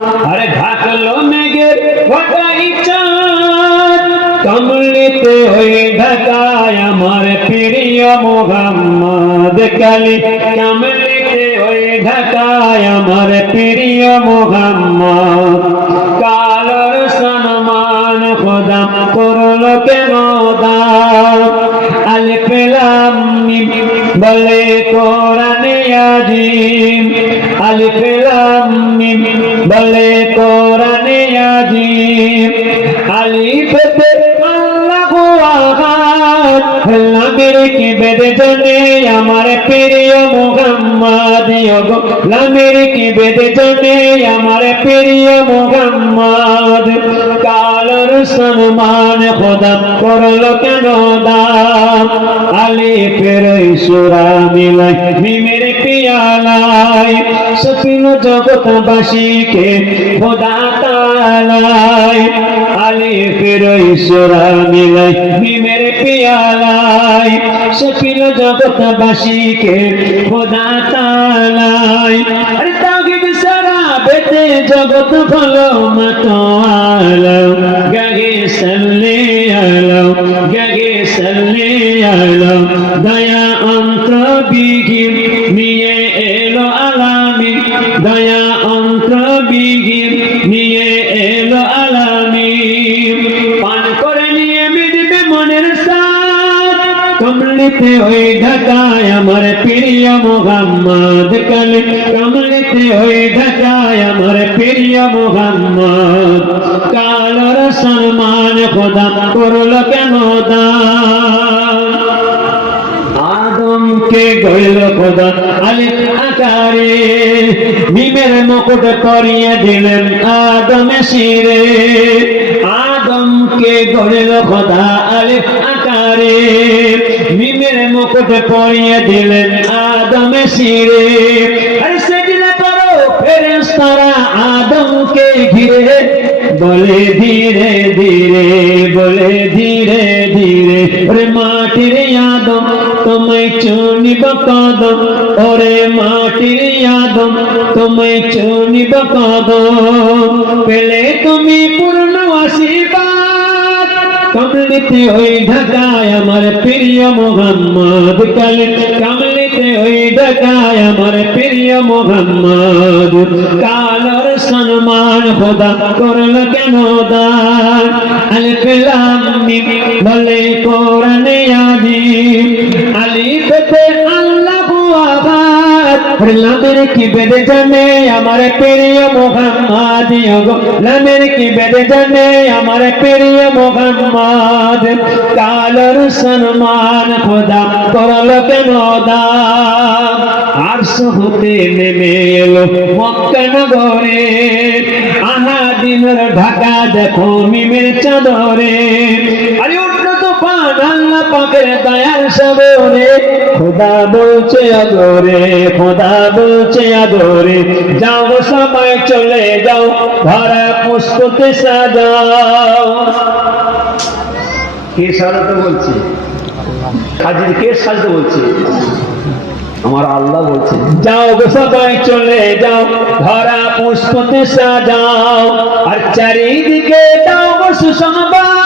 अरे ढाकलो मेघेर ঢাকাই চাঁদ কমলিতে হয়ে ঢাকায় আমার প্রিয় মুহাম্মদ কালি কমলিতে হয়ে ঢাকায় আমার প্রিয় মুহাম্মদ কালোর সম্মান খোদা করলো কেন দান আলিফ লাম মিম বলে কোরআনে আজিম আলিফ লাম মিম বলে কোরআনে আজিম আলিফতে আল্লাহু আহাদ লামের কি বেদে জানে আমার প্রিয় মুহাম্মদ ওগো লামের কি বেদে জানে আমার প্রিয় মুহাম্মদ কালোর সম্মান খোদা করলো কেন দান আলিফের সূরা মিলাই মিমের পিয়ালায় সপিল জগৎবাসীকে খোদা তাআলাই আলিফের সূরা মিলাই মিমের পিয়ালায় সপিল জগৎবাসীকে খোদা তাআলাই আরে তাওহীদ সারা বেতে জগৎ ভালো মাতালা গাগে সাল্লি আলা গাগে সাল্লি আলা দয়া অন্ত বিঘিন নিয়ে এলো আলামিন দয়া অন্ত বিঘিন নিয়ে এলো আলামিন পান করে নিয়ে মিটবে মনের সাথ কমলিতে হয়ে ঢাকায় আমার প্রিয় মুহাম্মদ কালে কমলিতে হয়ে ঢাকায় আমার প্রিয় মুহাম্মদ কালোর সম্মান খোদা করলো কেন দান আদমকে গইল খোদা আলিফ আকারে মিমের মুকুট পরিয়ে দিলেন আদমে শিরে আদমকে গইল খোদা আলিফ আকারে মিমের মুকুট পরিয়ে দিলেন আদমে শিরে আরে সেদিনে করো ফেরেশতারা আদমকে ঘিরে বলে ধীরে ধীরে বলে ধীরে ধীরে ওরে মাটির আদম তোমায় চুনিব কদম ওরে মাটির আদম তোমায় চুনিব কদম পেলে তুমি পূর্ণ আশীর্বাদ কমলিতে হয়ে ঢাকায় আমার প্রিয় মুহাম্মদ কালে কমলিতে হয়ে ঢাকায় আমার প্রিয় মুহাম্মদ কালোর সম্মান খোদা করলো কেন দান আলিফ লাম মিম বলে কোরআনে আজিম আলিফতে আল্লাহু আহাদ লামের কি বেদে জানে আমার প্রিয় মুহাম্মদ ওগো লামের কি বেদে জানে আমার প্রিয় মুহাম্মদ কালোর সম্মান খোদা করলো কেন দান আরশ হতে নেমে এলো মক্কা নগরে আহাদিনের ঢাকা দেখো মিমের চাদরে আরে উঠলো তুফান আল্লাহ পাকের দয়ার সাগরে খোদা বলছে আদরে খোদা বলছে আদরে যাও সবাই চলে যাও ভরা পুষ্পতে সাজাও কে সাজাতে বলছে হাজির কে সাজাতে বলছে আমার আল্লাহ বলছে যাও গো সবাই চলে যাও ভরা পুষ্পতে সাজাও আর চারিদিকে দাও গো সুসংবাদ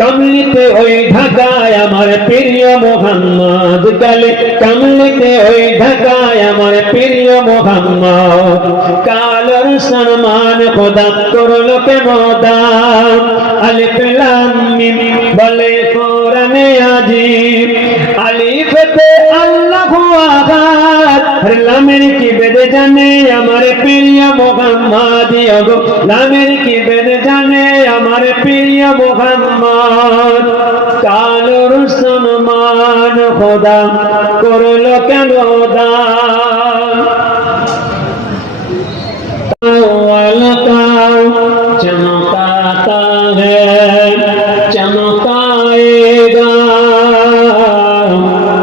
কমলিতে ওই ঢাকায় আমার প্রিয় মুহাম্মদ কালে কমলিতে ওই ঢাকায় আমার প্রিয় মুহাম্মদ কালোর সম্মান খোদা করলো কেন দান আলিফ লাম মিম বলে কোরআনে আজিম আলিফতে আল্লাহু আহাদ লামের কি বেদে জানে আমার প্রিয় মুহাম্মদ ওগো লামের কি বেদে জানে আমার প্রিয় মুহাম্মদ কালোর সম্মান খোদা করলো কেন দান চমকাতা হ্যায় চমকায়েগা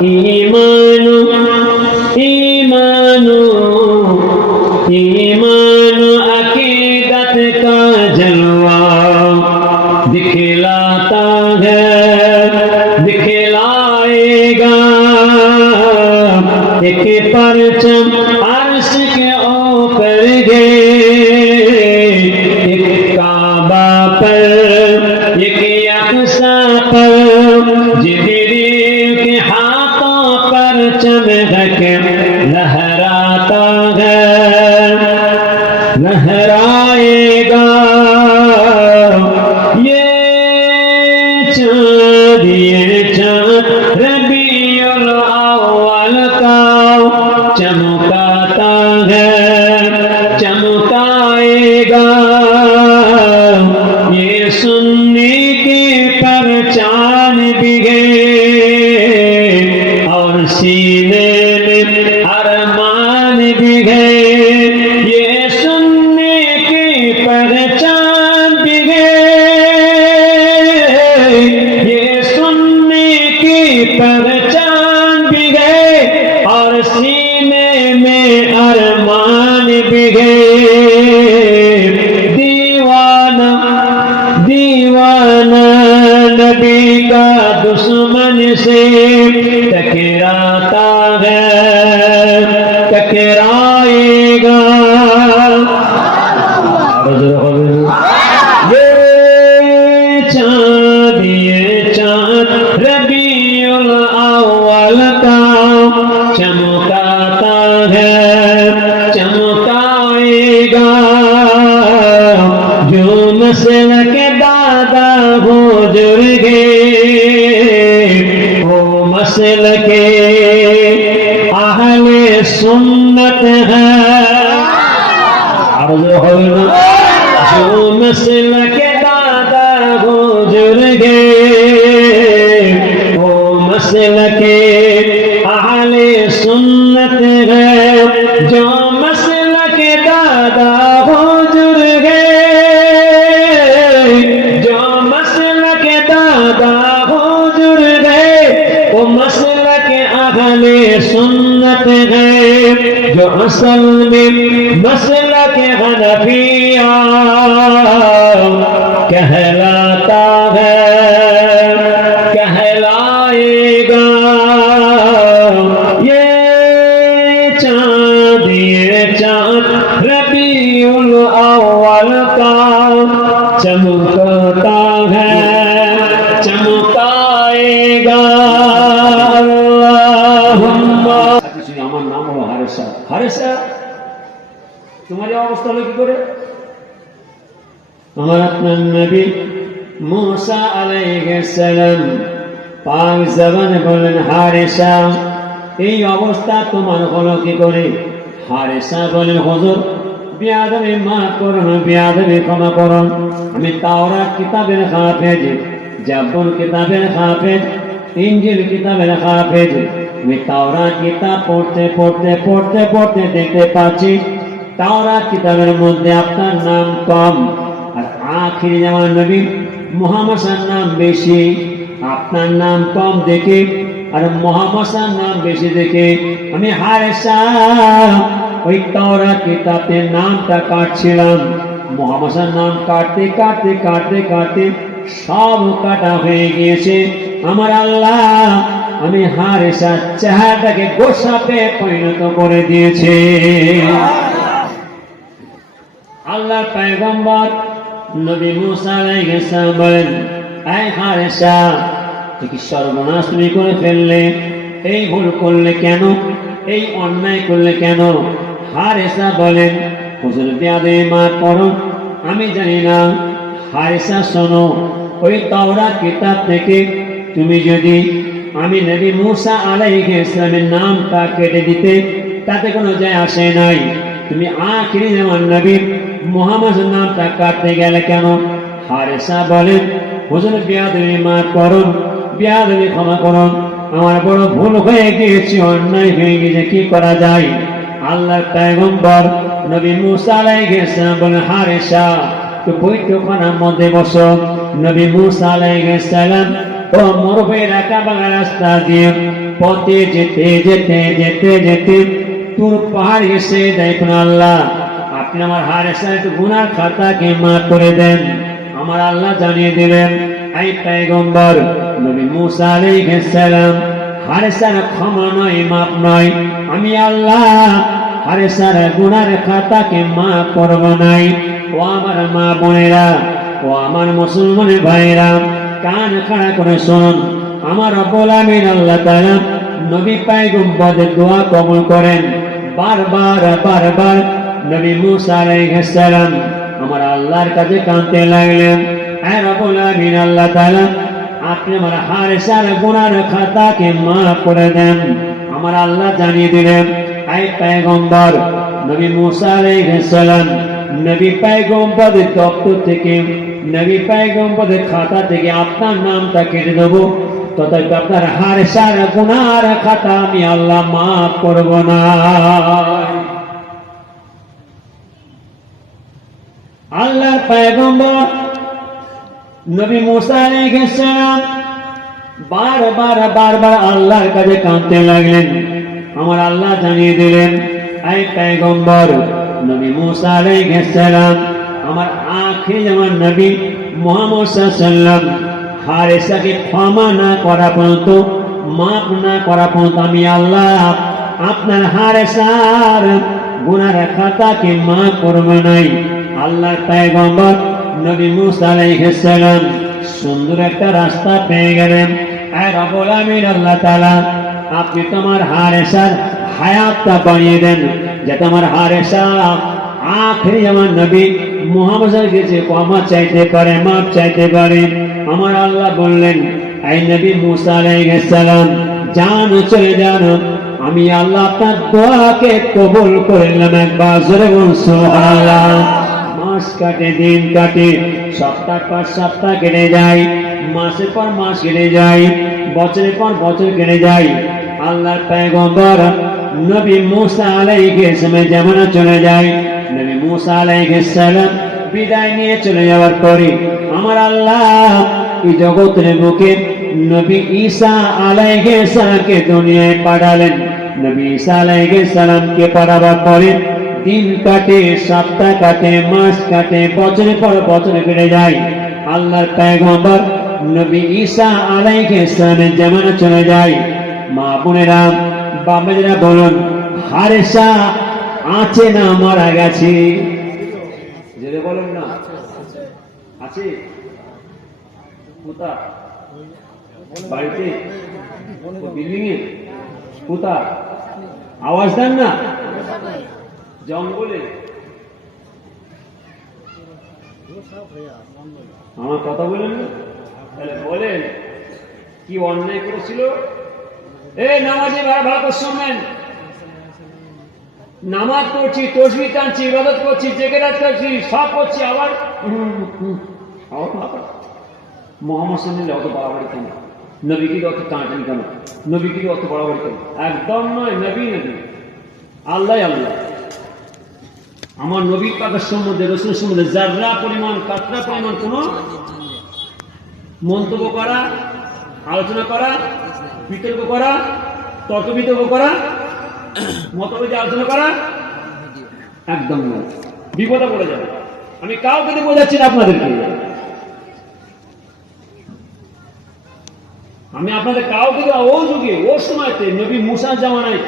ईमानो ईमानो ईमानो अकीदत का जलवा दिखलाता है दिखलाएगा लहराएगा ये चाँद रबीउल अव्वल का चमकाता है चमकाएगा ये सुन्नी की पहचान भी है और सीने में अरमान भी है ये सुन्नी की पहचान भी है ये सुन्नी की पहचान भी है और सीने में अरमान भी है दीवाना दीवाना नबी का दुश्मन से टकराता है टकराएगा ये चाँद रबीउल अव्वल का चमकाता है चमकाएगा जो मसल के दादा बुजुर्ग वो मसल के अहले सुन्नत है जो मसल के दादा बुजुर्ग वो मसल के अहले सुन्नत है जो मसल के दादा बुजुर्ग जो मसल के दादा बुजुर्ग वो मसल के अहले सुन्नत है जो असल में मसल के हनफिया कहलाता है कहलाएगा ये चाँद रबीउल अव्वल का चमकता है चमकाएगा अल्लाहुम्मा আমার নাম হলো হারেসা হারেসা তোমার এই অবস্থা হলো কি করে আমার আপনার নবী मूसा अलैहिस्सलाम पाक जबान বলেন হারেসা এই অবস্থা তোমার হলো কি করে হারেসা বলেন হুজুর বিয়াদবি মাফ করুন বিয়াদবি ক্ষমা করুন আমি তাওরাত কিতাবের হাফেজ জাবুর কিতাবের হাফেজ ইনজিল কিতাবের হাফেজ আমি তাওরাত কিতাব পড়তে পড়তে পড়তে পড়তে দেখতে পাচ্ছি তাওরাত কিতাবের মধ্যে আপনার নাম কম আর আখির জামান নবী মুহাম্মদের নাম বেশি আপনার নাম কম দেখে আর মুহাম্মদের নাম বেশি দেখে আমি হারেসা ওই তাওরাত কিতাবের নামটা কাটছিলাম মুহাম্মদের নাম কাটতে কাটতে কাটতে কাটতে সব কাটা হয়ে গিয়েছে আমার আল্লাহ আমি হারেসা চেহারাটাকে গোসাপে পরিণত করে দিয়েছে আল্লাহ পয়গম্বর নবী মুসা আলাইহিস সালাম বলেন এই হারেসা তুই কি সর্বনাশ তুমি করে ফেললে এই ভুল করলে কেন এই অন্যায় করলে কেন হারেসা বলেন হুজুর বিয়াদবি মাফ করুন আমি জানি না হারেসা শোনো ওই তাওরাত কিতাব থেকে তুমি যদি আমি নবী মুসা আলাইহিস সালামের নামটা কেটে দিতে তাতে কোনো যায় আসে নাই তুমি আখিরি জামান নবী মুহাম্মদের নামটা কাটতে গেলে কেন হারেসা বলেন হুজুর বিয়াদবি মাফ করুন বিয়াদবি ক্ষমা করুন আমার বড় ভুল হয়ে গিয়েছে অন্যায় হয়ে গিয়েছে কি করা যায় আল্লাহর পয়গম্বর নবী মুসা আলাইহিস সালাম বলেন হারেসা তো বৈঠকখানার মধ্যে বসো নবী মুসা আলাইহিস সালাম ও মরুভূমির একেবারে রাস্তা দিয়ে পথে যেতে যেতে যেতে যেতে তুর পাহাড় এসে দেখুন আল্লাহ আপনি আমার হারেসার গুনার খাতাকে মাফ করে দেন আমার আল্লাহ জানিয়ে দিলেন এই পয়গম্বর নবী মুসা আলাইহিস সালাম হারেসার ক্ষমা নয় মাফ নয় আমি আল্লাহ হারেসার গুনার খাতাকে মাফ করব নাই ও আমার মা বোনেরা ও আমার মুসলমান ভাইরা কান খাড়া করে শুনুন আমার রব্বুল আমিন আল্লাহ তাআলা নবী পয়গম্বরদের দোয়া কবুল করেন বারবার বারবার নবী মুসা আলাইহিস সালাম আমার আল্লাহর কাছে কাঁদতে লাগলেন, হে রব্বুল আলামিন আল্লাহ তাআলা আপনি আমার হারেসার গুনার খাতাকে মাফ করে দেন। আমার আল্লাহ জানিয়ে দিলেন, এই পয়গম্বর নবী মুসা আলাইহিস সালাম নবী পয়গম্বরের দপ্তর থেকে, নবী পয়গম্বরের খাতা থেকে আপনার নামটা কেটে দেবো, তথাপি আপনার হারেসার গুনার খাতা আমি আল্লাহ মাফ করব না। আল্লাহর পয়গম্বর নবী মুসা আলাইহিস সালাম বারবার আল্লাহর কাছে কাঁদতে লাগলেন। আমার আল্লাহ জানিয়ে দিলেন, এই পয়গম্বর নবী মুসা আলাইহিস সালাম আমার আখির আমার নবী মুহাম্মদ সাল্লাল্লাহু আলাইহি ওয়াসাল্লাম হারেসাকে ক্ষমা না করা পর্যন্ত, মাফ না করা পর্যন্ত আমি আল্লাহ আপনার হারেসার গুনার খাতাকে মাফ করব নাই। আল্লাহর পয়গম্বর নবী মুসা আলাইহিস সালাম সুন্দর একটা রাস্তা পেয়ে গেলেন। হে রব্বুল আলামিন আল্লাহ তাআলা আপনি তোমার হারেসার হায়াতটা বাড়িয়ে দেন, যাতে আমার হারেসা আখেরি আমার নবী মুহাম্মদের কাছে ক্ষমা চাইতে পারে, মাফ চাইতে পারে। আমার আল্লাহ বললেন, এই নবী মুসা আলাইহিস সালাম যান, চলে যান, আমি আল্লাহ আপনার দোয়াকে কবুল করে নিলাম। একবার জোরে বলুন সুবহানাল্লাহ। মাস কাটে, দিন কাটে, সপ্তাহ পর সপ্তাহ কেটে যায়, মাসের পর মাস কেটে যায়, বছরের পর বছর কেটে যায়। আল্লাহর পয়গম্বর নবী মুসা আলাইহিস সালাম যেমন চলে যায়, নবী মুসা আলাইহিস সালাম বিদায় নিয়ে চলে যাওয়ার পরে আমার আল্লাহ এই জগতের বুকে নবী ঈসা আলাইহিস সালামকে দুনিয়ায় পাঠালেন। নবী ঈসা আলাইহিস সালামকে পাঠাবার পরে দিন কাটে, সপ্তাহ কাটে, মাস কাটে, বছরের পর বছর কেটে যায়। আল্লাহর পয়গম্বর নবী ঈসা আলাইহিস সালামের জামানা চলে যায়। মা বোনেরা, বাবাজিরা বলুন, হারেসা আছে না মারা গেছে? জেনে বলুন না, আছে? কোথা? বাড়িতে? বিল্ডিং এ? কোথা? আওয়াজ দেন না। জঙ্গলে? আমার কথা বলেন না, তাহলে বলেন কি অন্যায় করেছিল? এই নামাজি ভাই ভালো করে শুনবেন, নামাজ পড়ছি, তসবিহ টানছি, ইবাদত করছি, জিকিরাত করছি, সব করছি, আবার মোহাম্মদ সাল্লাল্লাহু অত বাড়াবাড়ি কেন? নবীকে অত টানাটানি কেন? নবীকে অত বাড়াবাড়ি কেন? একদম নয়, নবী নবী, আল্লাহ আল্লাহ। আমার নবীর পাকের সম্বন্ধে, রাসূলের সম্বন্ধে যারা পরিমাণ, কাতরা পরিমাণ কোন মন্তব্য করা, আলোচনা করা, বিতর্ক করা, তর্ক বিতর্ক করা, মতভেদে আলোচনা করা একদম নয়, বিপদে পড়ে যাবে। আমি কাউকে দিয়ে বোঝাচ্ছি না আপনাদেরকে, আমি আপনাদের কাউকে ও যুগে, ও সময়তে নবী মুসার জামানায়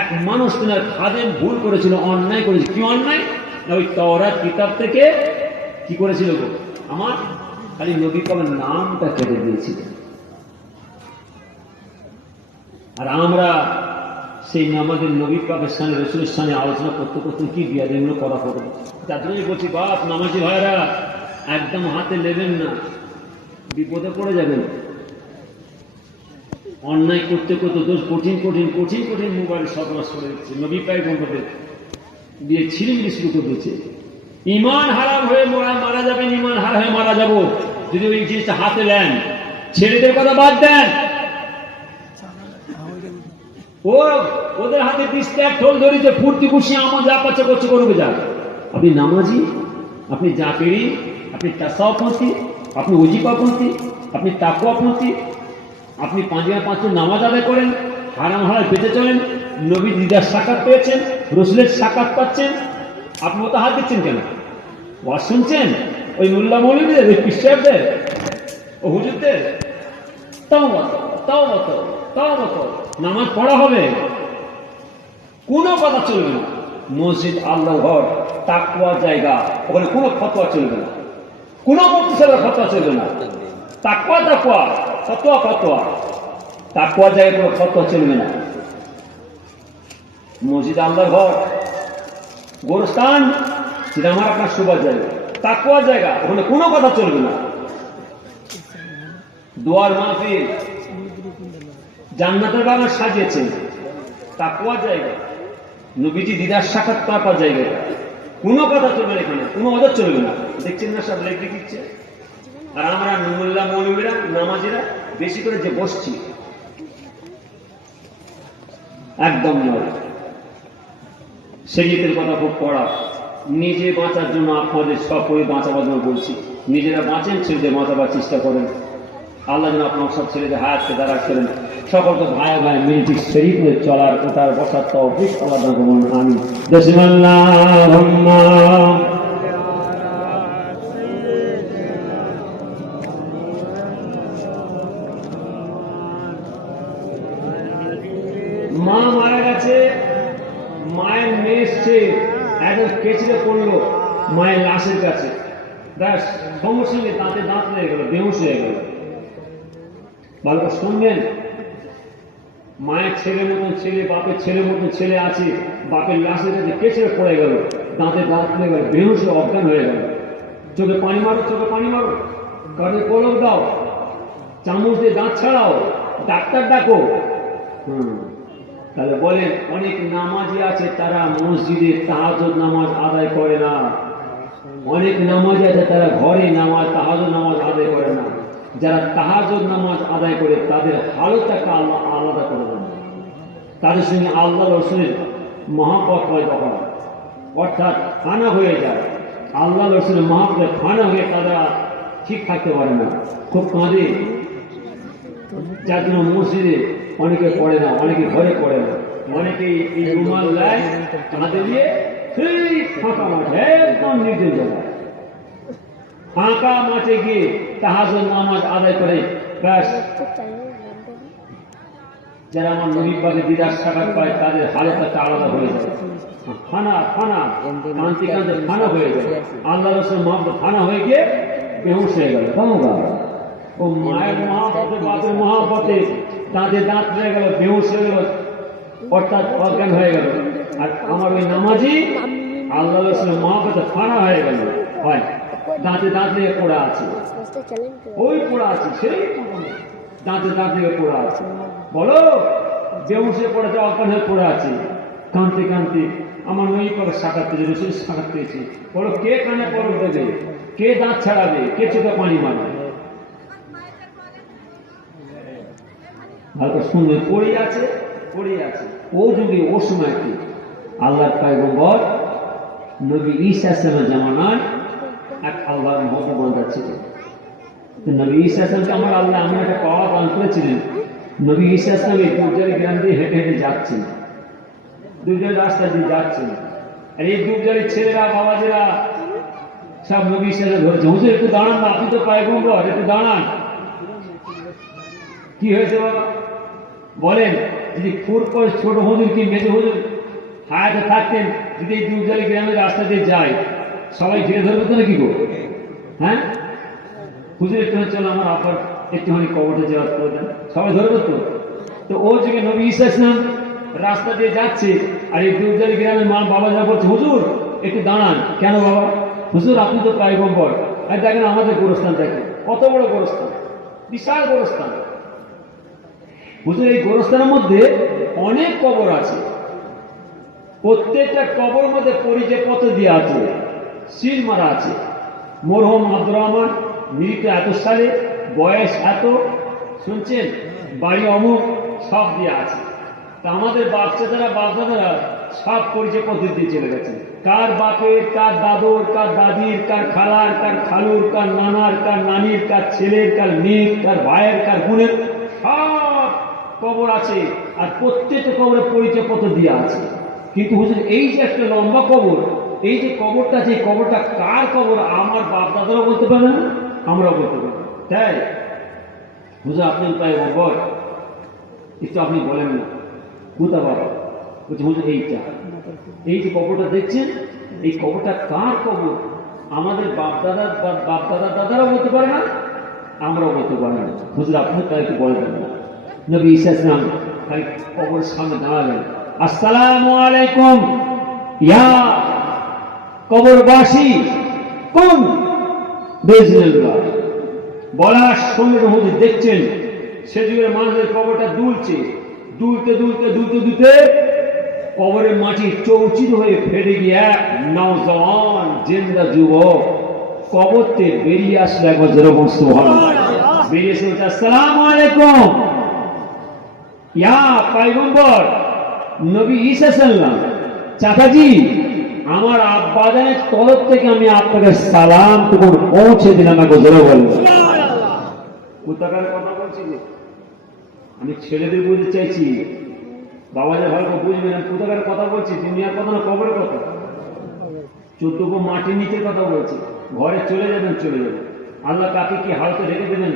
এক মানুষ তার খাদেম ভুল করেছিল, অন্যায় করেছিল। কি অন্যায়? না ওই তাওরাত কিতাব থেকে কি করেছিল গো? আমার খালি নবী পাকের নামটা কেটে দিয়েছিল। আর আমরা সেই আমাদের নবী পাকের সামনে, রাসূলের সামনে আলোচনা করতে করতে কি বিয়াদবিগুলো করা হবে। তার জন্যই বলছি, বাপ নামাজি ভাইরা একদম হাতে নেবেন না, বিপদে পড়ে যাবেন। অন্যায় করতে করতে দোষ কঠিন কঠিন কঠিন কঠিন মোবাইল সর্বনাশ করে দিচ্ছে। নবী পয়গম্বরদের দিয়ে ছিনিমিনি শুরু করে দিচ্ছে। ইমান হারাম হয়ে মারা যাবেন, ইমান হারা হয়ে মারা যাবো যদি ওই জিনিসটা হাতে নেন। ছেলেদের কথা বাদ দেন, ওদের হাতে 20 ত্যাগ ঠোল ধরেছে, ফুর্তি খুশি আমার যা পাচ্ছে করছে, করবে যাক। আপনি নামাজি, আপনি জাকেরি, আপনি তাসাউফপন্থী, আপনি ওজিফাপন্থী, আপনি তাকওয়াপন্থী, আপনি 5 নামাজ আদায় করেন, হারাম হারাম বেঁচে চলেন, নবীর দিদার সাক্ষাৎ পেয়েছেন, রাসূলের সাক্ষাৎ পাচ্ছেন, আপনি ওটা হাত দিচ্ছেন কেন? ওয়াজ শুনছেন ওই মোল্লা মৌলবীদের, ওই পীর সাহেবদের, ও হুজুরদের? তাও মতো নামাজ পড়া হবে, কোনো কথা চলবে না। মসজিদ আল্লাহর ঘর, তাকওয়া জায়গা, ওখানে কোনো ফতোয়া চলবে না, কোনো মুফতিদের ফতোয়া চলবে না। তাকওয়া ফতোয়া, তাকওয়া জায়গায় কোনো ফতোয়া চলবে না। মসজিদ আল্লাহর ঘর, গোরস্থান সেটা আমার আপনার শোবার জায়গা, তাকওয়ার জায়গা, ওখানে কোনো কথা চলবে না। দোয়ার মাহফিল, জান্নাতের বাগান সাজিয়েছেন, তাকওয়ার জায়গা, নবীজি দিদার সাক্ষাৎ পাওয়ার জায়গা, কোনো কথা চলবে না, এখানে কোনো অজর চলবে না। দেখছেন না সব লেগে দিচ্ছে। আর আমরা মোল্লা মৌলবীরা নামাজিরা বেশি করে যে বসছি, একদম নয়। শরীয়তের কথা খুব পড়া, নিজে বাঁচার জন্য আপনাদের সব করে বাঁচাবার জন্য বলছি। নিজেরা বাঁচেন, ছেলেদের বাঁচাবার চেষ্টা করেন। আল্লাহ যেন আপনার সব ছেলেদের হায়াতকে দাঁড়া করেন। সকলকে ভাই ভাই মিলিটি শরীফে চলার ওঠার বসার তৌফিক আল্লাহ দান করুন। আমিন। বিসমিল্লাহিররহমানিররহিম। মা মারা গেছে, মায়ের মেয়ে এসছে, একজন কেচিলে পড়লো মায়ের লাশের কাছে, ব্যাস সঙ্গে সঙ্গে দাঁতে দাঁত লেগে গেল, বেহুশ হয়ে গেল। ভালো করে শুনবেন, মায়ের ছেলের মতন ছেলে, বাপের ছেলের মতন ছেলে আছে, বাপের লাশের কাছে কেচিলে পড়ে গেল, দাঁতে দাঁত লেগে গেল, বেহুশ হয়ে অজ্ঞান হয়ে গেল। চোখে পানি মারো, চোখে পানি মারো, কাঠে কলম দাও, চামচ দিয়ে দাঁত ছাড়াও, ডাক্তার ডাকো। তাহলে বলেন, অনেক নামাজি আছে তারা মসজিদে তাহাজ্জুদ নামাজ আদায় করে না, অনেক নামাজি আছে তারা ঘরে নামাজ তাহাজ্জুদ নামাজ আদায় করে না। যারা তাহাজ্জুদ নামাজ আদায় করে তাদের হালতটাকে আল্লাহ আলাদা করে দেন, তাদের সঙ্গে আল্লাহ রসুলের মহব্বত হয় তখন, অর্থাৎ ফানা হয়ে যায়। আল্লাহ রসুলের মহব্বতে ফানা হয়ে তারা ঠিক থাকতে পারে না, খুব কাঁদে। যার জন্য মসজিদে অনেকে পড়ে না, অনেকে ঘরে পড়ে না, অনেকে এই রুমাল দেয় কাঁধে দিয়ে সেই ফাঁকা মাঠে, একদম নির্জন জায়গায় ফাঁকা মাঠে গিয়ে তাহাজ্জুদ নামাজ আদায় করে। ব্যাস, যারা আমার নবীর পাকে দিদার সাক্ষাৎ পায় তাদের হালতটা আলাদা হয়ে যায়, ফানা ফানা কান্তি কান্তি ফানা হয়ে যায়। আল্লাহ রসুল মহব্বত ফানা হয়ে গিয়ে বেহুশ হয়ে গেল। ও মায়ের মহাপতে, বাপের মহাপতে দাঁতে দাঁত হয়ে গেল, বেহুশ হয়ে গেল, অর্থাৎ অজ্ঞান হয়ে গেল। আর আমার ওই নামাজি আল্লাহ রসুলের মহাপতে ফানা হয়ে গেল, হয় দাঁতে দাঁত লেগে পড়া আছে, ওই পড়া আছে, সেই দাঁতে দাঁত লেগে পড়া আছে। বলো, বেহুশে পড়েছে, অজ্ঞান হয়ে পড়ে আছে, কাঁদতে কাঁদতে আমার নই করে সাক্ষাৎ পেয়েছে, রসুল সাক্ষাৎ পেয়েছে। বলো, কে কানে পরশ দেবে, কে দাঁত ছাড়াবে, কে চোখে পানি মারবে? ভালো সুন্দর পড়ে আছে, পড়ে আছে। ও যুগে, ও সময় কি আল্লাহর পয়গম্বর নবী ঈসা আলাইহিস জামানায় এক আল্লাহর মহব্বত বান্দা ছিলেন। নবী ঈসা আলাইহিস আমার আল্লাহ এমন একটা পাওয়া দান করেছিলেন, নবী ঈসা আলাইহিস দুর্জারি গ্রাম দিয়ে হেঁটে হেঁটে যাচ্ছেন, দুর্জারি রাস্তা দিয়ে যাচ্ছেন। আর এই দুর্জারির ছেলেরা, বাবাজিরা সব নবী ঈসা ধরেছে, হুজুর একটু দাঁড়ান না, আপনি তো পয়গম্বর, একটু দাঁড়ান। কি হয়েছে বাবা বলেন? যদি ফুরকর ছোট হুজুর কি মেজো হুজুর হায়াতে থাকতেন, যদি এই দুর্জারি গ্রামের রাস্তা দিয়ে যায়, সবাই ঘিরে ধরবে তো না? কি গো, হ্যাঁ হুজুর একটু চলো আমার আবার একটুখানি কবরটা যাওয়ার করে দেন, সবাই ধরবে তো? তো ও যুগে নবী ঈসা ইসলাম রাস্তা দিয়ে যাচ্ছে, আর এই দুর্জারি গ্রামের মা বাবারা বলছে, হুজুর একটু দাঁড়ান। কেন বাবা? হুজুর আপনি তো পয়গম্বর। আর দেখেন আমাদের গোরস্থান, দেখেন কত বড় গোরস্থান, বিশাল গোরস্থান। হুজুর এই গোরস্থানের মধ্যে অনেক কবর আছে, প্রত্যেকটা কবর মধ্যে পরিচয় পত্র দিয়ে আছে, সিল মারা আছে, মরহুম আব্দুর রহমান, মৃত এত সালে, বয়স এত, শুনছেন, বাড়ি অমুক, সব দিয়ে আছে। তা আমাদের বাচ্চারা বাচ্চারা সব পরিচয় পত্র দিয়ে চলে গেছে, কার বাপের, কার দাদুর, কার দাদির, কার খালার, কার খালুর, কার নানার, কার নানির, কার ছেলের, কার মেয়ের, কার ভাইয়ের, কার বোনের, সব কবর আছে। আর প্রত্যেকটা কবরে পরিচয় পত্র দিয়ে আছে। কিন্তু হুজুর এই যে একটা লম্বা কবর, এই যে কবরটা, যে কবরটা কার কবর আমার বাপ দাদারাও বলতে পারে না, আমরাও বলতে পারি। তাই হুজুর আপনি পয়গম্বর, একটু আপনি বলেন না। কোথা বাবা? বলছে হুজুর এইটা, এই যে কবরটা দেখছেন, এই কবরটা কার কবর আমাদের বাপ দাদারাও বলতে পারে না, আমরাও বলতে পারি না। হুজুর আপনি তাই একটু বলে দেন না। নবী ঈসা ইসলাম খালি কবরের সামনে দাঁড়ালেন, আসসালামু আলাইকুম ইয়া কবরবাসী কোন বেজনেলরা বলার সঙ্গে সঙ্গে দেখছেন সে যুগের মানুষের কবরটা দুলছে, দুলতে দুলতে দুলতে দুলতে কবরের মাটি চৌচির হয়ে ফেটে গিয়ে এক নওজওয়ান জিন্দা যুবক কবরতে বেরিয়ে আসলে একবার যেরকম সুবহানাল্লাহ বেরিয়ে এসে বলছে, আসসালামু আলাইকুম ইয়া পয়গম্বর নবী ঈসা সাল্লাম, চাচাজি আমার আব্বাজানের তরফ থেকে আমি আপনাকে সালাম তখন পৌঁছে দিলাম, একবার জোরে বলবো। কোথাকার কথা বলছি যে আমি ছেলেদের বলতে চাইছি, বাবাদের ভালো বুঝবেন আমি কোথাকার কথা বলছি, দুনিয়ার কথা না কবরের কথা। 14 গো মাটির নিচের কথা বলছি। ঘরে চলে যাবেন, চলে যাবেন, আল্লাহ কাকে কি হালতে রেখে দেবেন,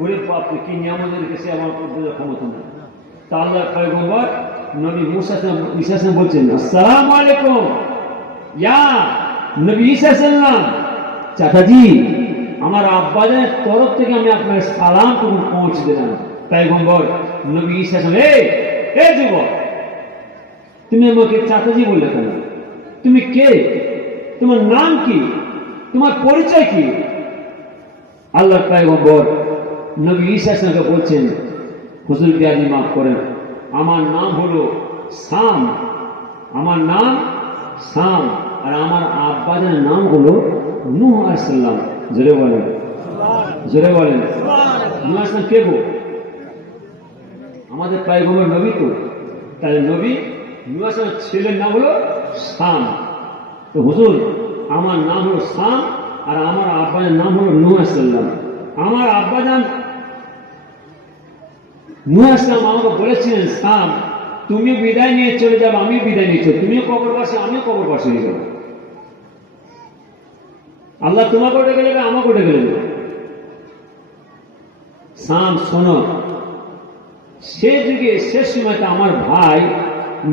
ওরে বাপরে কি নিয়ামত রেখেছে আমার বোঝার ক্ষমতা নেই। তা আল্লাহ পয়গম্বর নবী মুসা ঈসা বলছেন, আসসালামু আলাইকুম ইয়া নবী ঈসা সাল্লাম, চাচাজি আমার আব্বাজানের তরফ থেকে আমি আপনার সালাম তখন পৌঁছে দিলাম। পয়গম্বর নবী ঈসা সাল্লাম, এই যুবক তুমি আমাকে চাচাজি বললে কেন? তুমি কে? তোমার নাম কি? তোমার পরিচয় কি? আল্লাহর পয়গম্বর নবী ঈসা সাল্লামকে বলছেন, হুজুর বিয়াদি মাফ করেন, আমার নাম হলো সাম, আমার নাম সাম, আর আমার আব্বাজানের নাম হলো নূহ আলাইহিস সালাম। জোরে বলেন, জোরে বলেন। নূহ আলাইহিস সালাম কে গো? আমাদের পয়গম্বর নবী তো। তাহলে নবী নূহ আলাইহিস সালামের ছেলের নাম হলো সাম। তো হুজুর আমার নাম হলো সাম আর আমার আব্বাজানের নাম হলো নূহ আলাইহিস সালাম। আমার আব্বাজান নূহ আলাইহিস সালাম আমাকে বলেছিলেন, সাম তুমি বিদায় নিয়ে চলে যাবে, আমি বিদায় নিয়ে চলে, তুমিও কবরবাসী আমিও কবরবাসী হয়ে যাবো। আল্লাহ তোমাকে ডেকে যাবে, আমাকে ডেকে যাবে। সাম শোনো, সে যুগে শেষ সময়তে আমার ভাই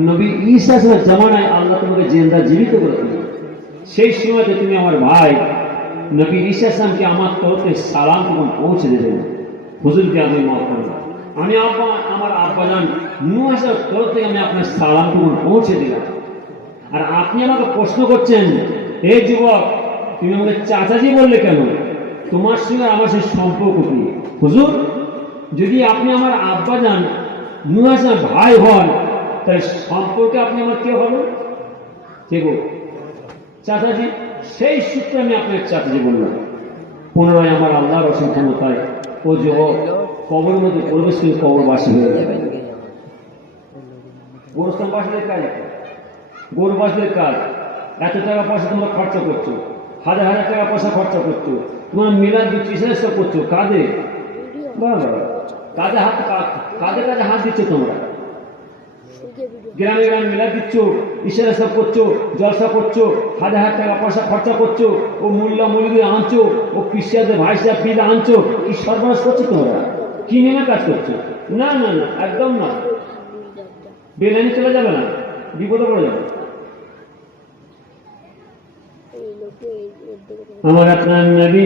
নবী ঈসা সাল্লাল্লাহু জামানায় আল্লাহ তোমাকে জিন্দা জীবিত করে দিল। সেই সময়তে তুমি আমার ভাই নবী ঈসা সাল্লামকে আমার তরফে সালাম তখন পৌঁছে দেবেন। হুজুরকে আমি মাফ করবো, আমি আমার আব্বাজান নূহ আলাইহিস সালামের তরফ থেকে আমি আপনার সালাম তখন পৌঁছে দিলাম। আর আপনি আমাকে প্রশ্ন করছেন, এই যুবক তুমি আমাকে চাচাজি বললে কেন? তোমার সঙ্গে আমার সেই সম্পর্ক কি? হুজুর যদি আপনি আমার আব্বাজান নূহ আলাইহিস সালামের ভাই হন, তাহলে সম্পর্কে আপনি আমার কে হবেন? কে গো? চাচাজি। সেই সূত্রে আমি আপনার চাচাজি বললাম। পুনরায় আমার আল্লাহর অসীম ক্ষমতায় ও যুবক কবরের মধ্যে প্রবেশ করে কবরবাসী হয়ে যাবে। গোরস্থানবাসীদের কাজ, গোরবাসীদের কাজ। এত টাকা পয়সা তোমরা খরচা করছো, হাজার হাজার টাকা পয়সা খরচা করছো, তোমার মিলাদ দিচ্ছ, ইসলাম করছো, কাঁধে কাঁধে হাত, কাঁধে কাঁধে হাত দিচ্ছ তোমরা। গ্রামে গ্রামে মিলাদ দিচ্ছ, ইসলাম সব করছো, জলসা করছো, হাজার হাজার টাকা পয়সা খরচা করছো, ও মুল্লা মুলিদের আনছো, ও ক্রিশ্চিয়ানদের ভাই সাহেব পিদা আনছো, কি সর্বনাশ করছো তোমরা? কি নেমে কাজ করছো? না না না, একদম না। বেলানি চলে যাবে না, বিপদে পড়ে যাবে। আমার আপনার নবী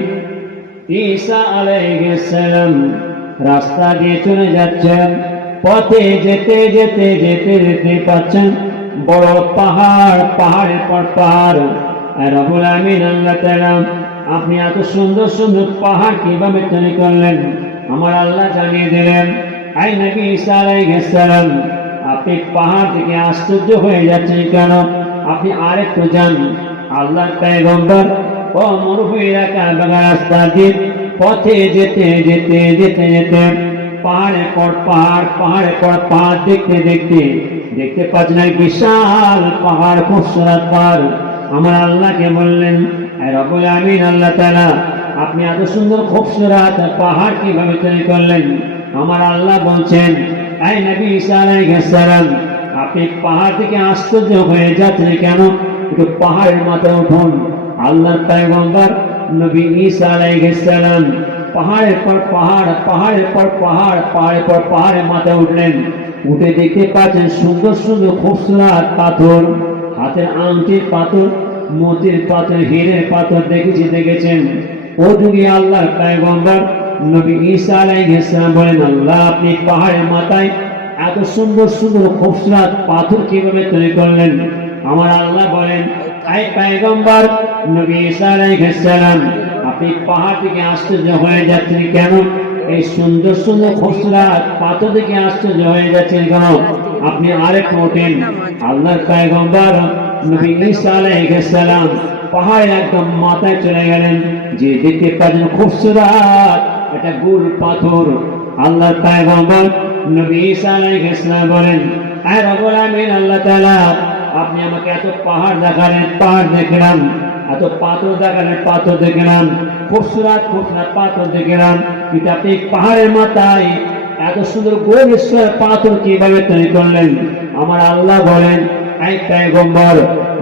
ঈসা আলাইহিস সালাম রাস্তা দিয়ে চলে যাচ্ছেন। পথে যেতে যেতে যেতে যেতে পাচ্ছেন বড় পাহাড়, পাহাড়ের পর পাহাড়। রব্বুল আমিন আল্লাহ তাআলা আপনি এত সুন্দর সুন্দর পাহাড় কিভাবে তৈরি করলেন? আমার আল্লাহ জানিয়ে দিলেন, আই নবী ঈসা আলাইহিস সালাম আপনি পাহাড় থেকে আশ্চর্য হয়ে যাচ্ছেন কেন? আপনি আরেকটু যান। আল্লাহর পয়গম্বর ও মরুভূমি এলাকা বাগা রাস্তা দিয়ে পথে যেতে যেতে যেতে যেতে পাহাড়ের পর পাহাড়, পাহাড়ের পর পাহাড় দেখতে দেখতে দেখতে পাচ্ছেন এক বিশাল পাহাড়, খুবসুরত পাহাড়। আমার আল্লাহকে বললেন, রব্বুল আমিন আল্লাহ তাআলা আপনি এত সুন্দর খুবসুরত পাহাড় কিভাবে তৈরি করলেন? আমার আল্লাহ বলছেন, আই নবী ঈসা আলাইহিস সালাম আপনি পাহাড় থেকে আশ্চর্য হয়ে যাচ্ছেন কেন? একটু পাহাড়ের মাথায় উঠুন। আল্লাহর পয়গম্বর নবী ঈসা আলাইহিস সালাম পাহাড়ের পর পাহাড়, পাহাড়ের পর পাহাড়, পাহাড়ের পর পাহাড়ের মাথায় উঠলেন। উঠে দেখতে পাচ্ছেন সুন্দর সুন্দর খুবসুরত পাথর, হাতের আংটির পাথর, মতির পাথর, হীরের পাথর দেখেছেন। ও যুগে আল্লাহর পয়গম্বর নবী ঈসা আলাইহিস সালাম বলেন, আল্লাহ আপনি পাহাড়ের মাথায় এত সুন্দর সুন্দর খুবসুরত পাথর কিভাবে তৈরি করলেন? আমার আল্লাহ বলেন, এই পয়গম্বর নবী ঈসা আলাইহিস সালাম, আপনি পাহাড় থেকে আশ্চর্য হয়ে যাচ্ছেন কেন? এই সুন্দর সুন্দর খুবসুরত পাথর থেকে আশ্চর্য হয়ে যাচ্ছেন কেন? আপনি আরেকটু ওঠেন। আল্লাহর পয়গম্বর নবী ঈসা আলাইহিস সালাম পাহাড়ের একদম মাথায় চলে গেলেন, যে দেখতে পাচ্ছেন খুবসুরত এটা গোল পাথর। আল্লাহর পয়গম্বর নবী ঈসা আলাইহিস সালাম বলেন, হে রব্বুল আলামিন আল্লাহ তাআলা, আপনি আমাকে এত পাহাড় দেখালেন, পাহাড় দেখলাম, এত পাথর দেখালেন, পাথর দেখলাম, খুবসুরত খুবসুরত পাথর দেখলাম, কিন্তু আপনি পাহাড়ের মাথায় এত সুন্দর গোল পাথর কিভাবে তৈরি করলেন? আমার আল্লাহ বলেন, এই পয়গম্বর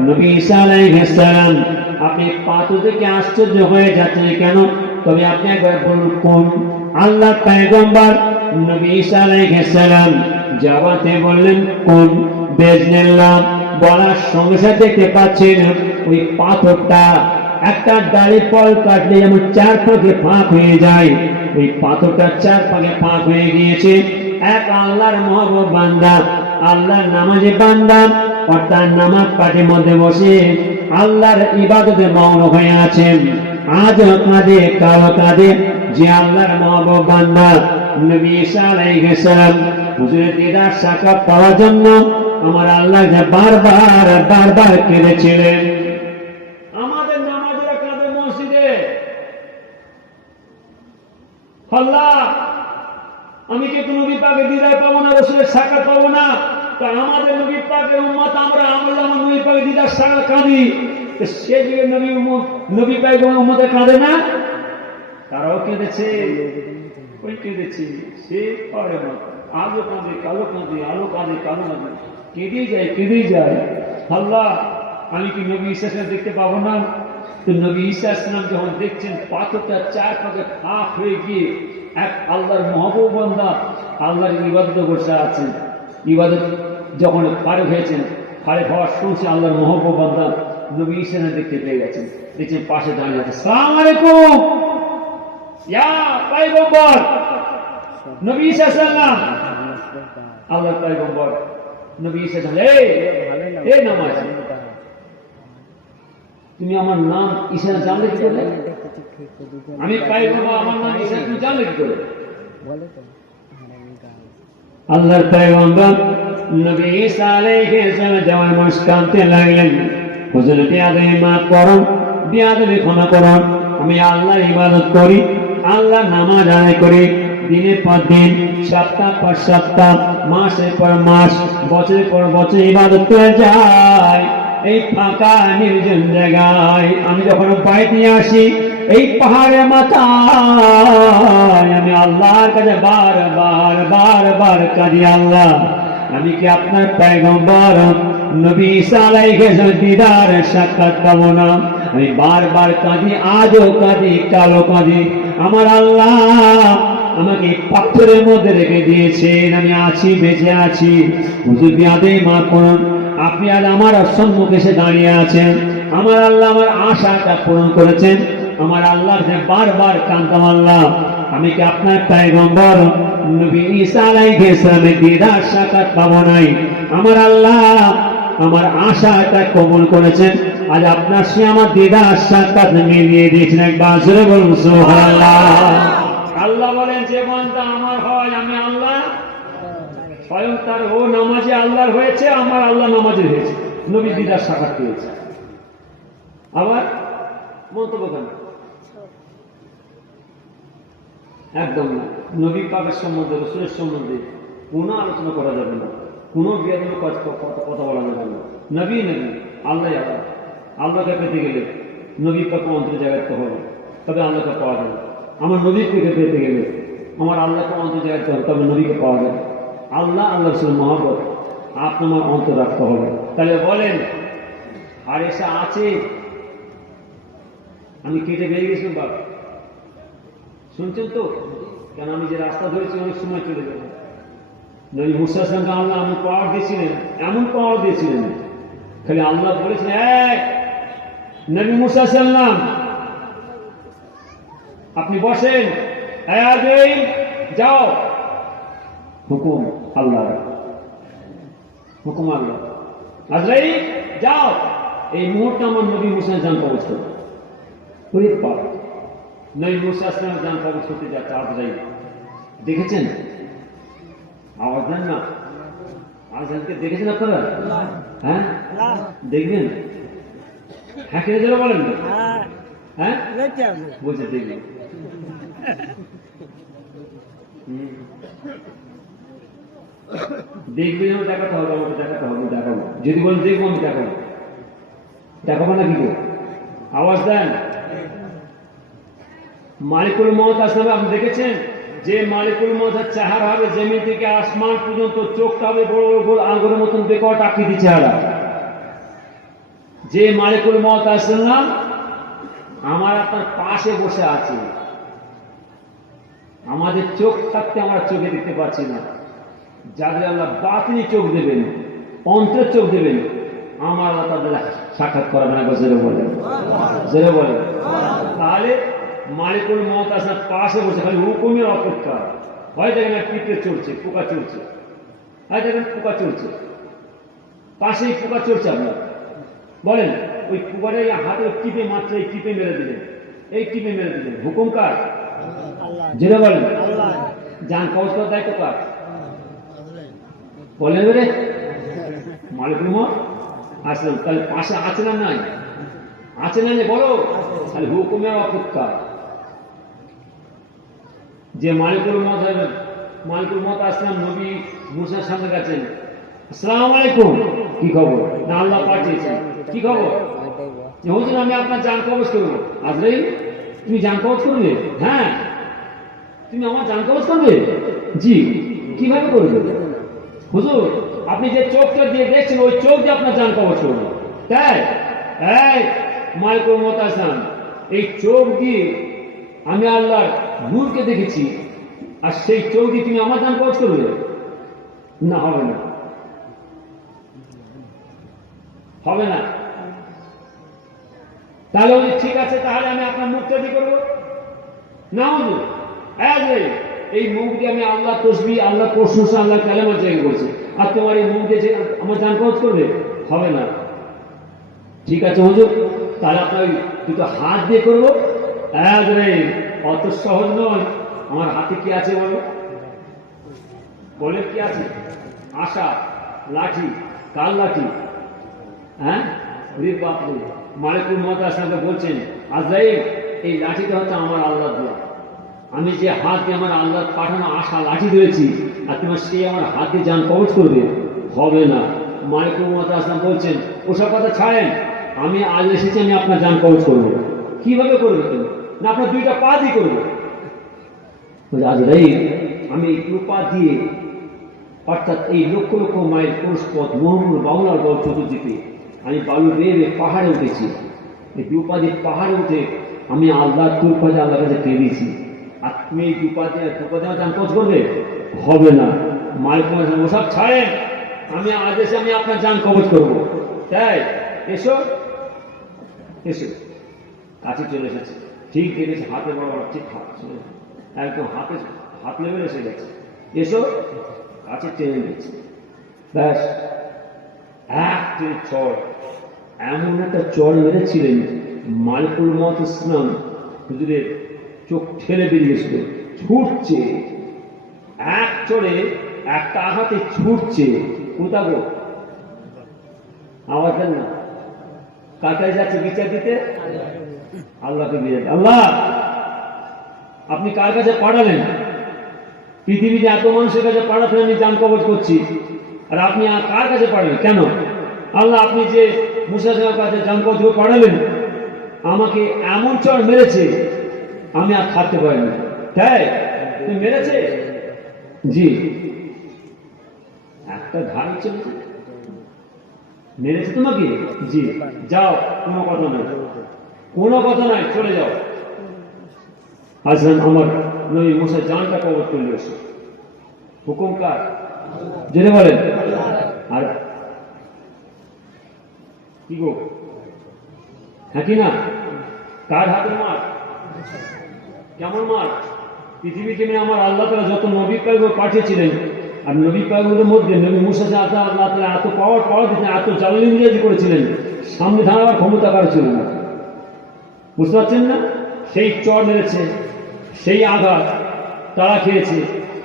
নবী ঈসা আলাইহিস সালাম, আপনি পাথর দেখে আশ্চর্য হয়ে যাচ্ছেন কেন? তবে আপনি একবার বলুন কোন? আল্লাহ পয়গম্বর নবী ঈসা আলাইহিস সালাম জবাবে বললেন কোন? বিজনিল্লাহ বলার সঙ্গে সাথে দেখতে পাচ্ছেন ওই পাথরটা একটা ডালে ফল কাটলে যেমন চার ভাগে ফাঁক হয়ে যায়, ওই পাথরটা চার ভাগে ফাঁক হয়ে গিয়েছে। এক আল্লাহর মহবুব বান্দা, আল্লাহর নামাজি বান্দা, অর্থাৎ নামাজ পাঠের মধ্যে বসে আল্লাহর ইবাদতে মগ্ন হয়ে আছেন। আজও কাঁদে, কালো কাঁদে যে আল্লাহর মহবুব বান্দা নবী ঈসা আলাইহিস সালাম হুজুরের দিদার সাক্ষাৎ পাওয়ার জন্য আমার আল্লাহ যে বারবার বারবার কেঁদেছিলেন। আমাদের নামাজেরা কাঁদে মসজিদে, আল্লাহ আমি কি কোন নবী পাকের দিদার পাবো না, রাসূলের সাক্ষাৎ পাবো না? তা আমাদের নবী পাকের উম্মত আমরা আমার নবী পাকের দিদার সাক্ষাৎ কাঁদি, সে যুগে নবী পাকের উম্মতে কাঁদে না? তারাও কেঁদেছে, ওই কেঁদেছে, সে পারে না। আলো কাঁদে, কালো কাঁদে, আলো কাঁদে, কালো কাঁদে, কেঁদেই যায়। আল্লাহ আমি কি নবী ঈসা দেখতে পাবো না? তো নবী ঈসা ইসলাম যখন দেখছেন পাথরটা চার ভাগে ফাঁক হয়ে গিয়ে এক আল্লাহর মহবুব বান্দা আল্লাহর ইবাদত বসে আছেন, ইবাদত যখন পারে হয়েছেন, পারে হওয়ার শুনছে আল্লাহর মহবুব বান্দা নবী ঈসা দেখতে পেয়ে গেছেন, দেখছেন পাশে দাঁড়িয়ে আছে। আসসালামু আলাইকুম ইয়া পয়গম্বর নবী ঈসা সাল্লাম। আল্লাহর পয়গম্বর নবী ঈসা সাল্লাম, এই নামাজ, তুমি আমার নাম ঈসা জানলে কি করে? আমি পয়গম্বর, আমার নাম ঈসা তুমি জানলে কি করে? আল্লাহর পয়গম্বর নবী ঈসা আলাইহিস সালাম যেমন মুস্কানতে লাগলেন, হুজুর বিয়াদবি মাফ করুন, বিয়াদবি ক্ষমা করুন, আমি আল্লাহর ইবাদত করি, আল্লাহর নামাজ আদায় করি, দিনের পর দিন, সপ্তাহ পর সপ্তাহ, মাসের পর মাস, বছরের পর বছর ইবাদত করে যায় এই ফাঁকা নির্জন জায়গায়। আমি যখন বাড়িতে আসি এই পাহাড়ের মাথায় আমি আল্লাহর কাছে বারবার বারবার কাঁদি, আল্লাহ আমি কি আপনার পয়গম্বর নবী ঈসা আলাইহিস সালাম দিদার সাক্ষাৎ পাবো না? আমি বারবার কাঁদি, আজও কাঁদি, কালো কাঁদি। আমার আল্লাহ আমাকে পাথরের মধ্যে রেখে দিয়েছেন, আমি আছি, বেঁচে আছি, হুজুর বিয়াদবি মাফ করুন। আপনি আজ আমার সম্মুখে এসে দাঁড়িয়ে আছেন, আমার আল্লাহ আমার আশাটা পূরণ করেছেন। আমার আল্লাহর বারবার কাঁদতাম, আল্লাহ আমি কি আপনার পয়গম্বর নবী ঈসা আলাইহিস সালামের দিদার সাক্ষাৎ পাবো নাই? আমার আল্লাহ আমার আশাটা কবুল করেছেন, আজ আপনার সে আমার দিদার সাক্ষাৎ মিলিয়ে দিয়েছেন। একবার জোরে বলুন সুবহানাল্লাহ। আল্লাহ বলেন যে বান্দা আমার হয় আমি আল্লাহ স্বয়ং তার ও নামাজে আল্লাহর হয়েছে, আমার আল্লাহ নামাজে হয়েছে, নবী দিদার সাক্ষাৎ পেয়েছে। আবার মন্তব্য কেন? একদম না। নবী পাকের সম্বন্ধে, রাসূলের সম্বন্ধে কোনো আলোচনা করা যাবে না, কোনো বিয়াদবি কথা বলা যাবে না। নবী নবী, আল্লাহ আল্লাহ। আল্লাহকে পেতে গেলে নবী পাকে অন্তর জায়গাতে হবে, তবে আল্লাহকে পাওয়া যাবে। আমার নবীকে পেতে গেলে আমার আল্লাহকে অন্তর জায়গাতে হবে, তবে নবীকে পাওয়া যাবে। আল্লাহ আল্লাহ রসুল মহব্বত আপনার অন্তর রাখতে হবে। তাহলে বলেন আর এসে আছে, আমি কেটে বেরিয়ে গেছিলাম বাবা, শুনছেন তো? কেন আমি যে রাস্তা ধরেছি অনেক সময় চলে যাবো। নবী মুসা সালামকে আল্লাহ আমি পাওয়ার দিয়েছিলেন, এমন পাওয়ার দিয়েছিলেন, খালি আল্লাহ বলেছিলেন নবী মুসা সালাম আপনি বসেন, যাও, হুকুম আল্লাহ, হুকুম আল্লাহ, আজরাইল যাও, এই মুহূর্তে আমার নবী মুসার জান কবজ করবে। নবী মুসা আসলামের জান কবজ করতে যাচ্ছে আজরাইল। দেখেছেন? আওয়াজ দেন না। আজরাইলকে দেখেছেন আপনারা? হ্যাঁ দেখবেন? হ্যাঁ কে যেন বলেন না। হ্যাঁ বলছে দেখবেন। দেখবে যেন দেখাতে হবে, আমাকে দেখাতে হবে, দেখাবো। যদি বলেন দেখবো আমি দেখাবো, দেখাবো না কি করে? আওয়াজ দেন। মালিকুল মউত আসলে আপনি দেখেছেন যে মালিকুল মউতের চেহারা হবে জমি থেকে আসমান পর্যন্ত, চোখটা হবে বড় বড় গোল আঙ্গুরের মতন বেকট আকৃতি চেহারা। যে মালিকুল মউত আসলাম আমার আপনার পাশে বসে আছে, আমাদের চোখ থাকতে আমরা চোখে দেখতে পাচ্ছি না। যাদের আল্লাহ বাতিনি চোখ দেবেন, অন্তরের চোখ দেবেন, আমার আল্লাহ তাদের সাক্ষাৎ করাবে না। জেরে বলে তাহলে মালিকুল মউত আসলাম পাশে বসে খালি হুকুমের অপেক্ষা। হয় দেখেন পিঁপড়ে চলছে, পোকা চলছে, হয় দেখেন পোকা চলছে, পাশেই পোকা চলছে। আপনার বলেন ওই পোকাটা হাতে টিপে মাত্র এই টিপে মেরে দিলেন, এই টিপে মেরে দিলেন, হুকুম কার? যেটা বলেন যান কবজ করার দায়িত্ব কার? বলেন রে মালিকুল মউত আসলাম। তাহলে পাশে আছে না নাই? আছে না বলো? তাহলে হুকুমের অপেক্ষা। যে মালিকুল মউত আসলাম নবী মুসার সামনে গেছেন, আসসালামু আলাইকুম, কি খবর? না আল্লাহ পাঠিয়েছেন, কি খবর? হুজুর আমি আপনার জান কবজ করবো। আজরাইল তুমি জান কবজ করবে? হ্যাঁ তুমি আমার জান কবজ করবে? জি। কিভাবে করবে? হুজুর আপনি যে চোখটা দিয়ে দেখছেন ওই চোখ দিয়ে আপনার জান কবজ করবে। তাই এই মালিকুল মউত আসলাম এই চোখ দিয়ে আমি আল্লাহর নূরকে দেখেছি, আর সেই চোখ দিয়ে তুমি আমার জান কবজ করবে? না, হবে না, হবে না। তাহলে ঠিক আছে, তাহলে আমি আপনার মুখটা দিয়ে করবো না। হুজুর এই মুখ দিয়ে আমি আল্লাহ তসবিহ, আল্লাহ প্রশংসা, আল্লাহ কালেমার জায়গা করছি, আর তোমার এই মুখ দিয়ে আমার জান কবজ করবে? হবে না। ঠিক আছে হুজুর, তাহলে আপনার ওই দুটো হাত দিয়ে করবো। অত সহজ নয়। আমার হাতে কি আছে বলো? বলে কি আছে? আশা, লাঠি। কার লাঠি? হ্যাঁ মালিকুল মউত আসলামকে বলছেন, আজরাইল এই লাঠিটা হচ্ছে আমার আল্লাহ দেওয়া। আমি যে হাত দিয়ে আমার আল্লাহ পাঠানো আশা লাঠি ধরেছি, আর তোমার সেই আমার হাত দিয়ে জান কবজ করবে? হবে না। মালিকুল মউত আসলাম বলছেন, ওসব কথা ছাড়েন, আমি আজ এসেছি, আমি আপনার জান কবজ করবো। কিভাবে করবে? না আপনার দুইটা পা দিয়ে করবো। আজরাইল আমি এই পা দিয়ে, অর্থাৎ এই লক্ষ লক্ষ মাইল পুরুষ পথ, মহমুর বাউলার গড় চতুর্দিকে আমি বালু বেয়ে পাহাড়ে উঠেছি। এই দুপা দিয়ে পাহাড়ে উঠে আমি আল্লাহ তুরপাজে আল্লাহর কাছে পেয়েছি, আর তুমি এই দুপা দিয়ে জান কবজ করবে? হবে না। মালিকুল ওসব ছাড়েন, আমি আজ এসে আমি আপনার জান কবজ করবো। তাই এসো, এসো। কাছে চলে এসেছে, ঠিক দেখেছে, হাতে বড় বড়, ঠিক একদম হাত লেভেল এসে গেছে। এসো, কাছে টেনে গেছে, ব্যাস এক চড়, এমন একটা চড় মেরেছিলেন মালিকুল মউত ইসলাম হুজুরের চোখ ঠেলে বেরিয়েছিল, ছুটছে এক চড়ে, একটা আঘাতে ছুটছে। কোথা গো? আওয়াজ দেন না। কাটায় যাচ্ছে বিচার দিতে? আল্লাহকে দিয়ে। আল্লাহ আপনি কার কাছে পাঠালেন? পৃথিবীতে এত মানুষের কাছে পাঠাতেন, আমি জান কবজ করছি, আর আপনি কার কাছে পাঠালেন? কেন? আল্লাহ আপনি যে মুসা সাহেবের কাছে জান কবজ পাঠালেন, আমাকে এমন চড় মেরেছে আমি আর থাকতে পারিনি। তাই তুমি মেরেছে? জি। একটা ধান চলছে মেরেছে তোমাকে? জি। যাও, কোনো কথা নাই, কোনো কথা নাই, চলে যাও। আসলাম আমার নবী মুসা জানটা কবজ করলে এসে। হুকুম কার? জেনে বলেন। আর কি গো? হ্যাঁ কি না? কার হাতের মার? কেমন মার? পৃথিবীতে আমার আল্লাহ তাআলা যত নবী পয়গম্বর পাঠিয়েছিলেন, আর নবী পয়গম্বরের মধ্যে নবী মুসা আল্লাহ তাআলা এত পাওয়ার দিতেন, এত জালালি করেছিলেন, সামনে দাঁড়াবার ক্ষমতা কারো ছিল না। বুঝতে পারছেন না? সেই চর মেরেছে, সেই আঘাত তারা খেয়েছে।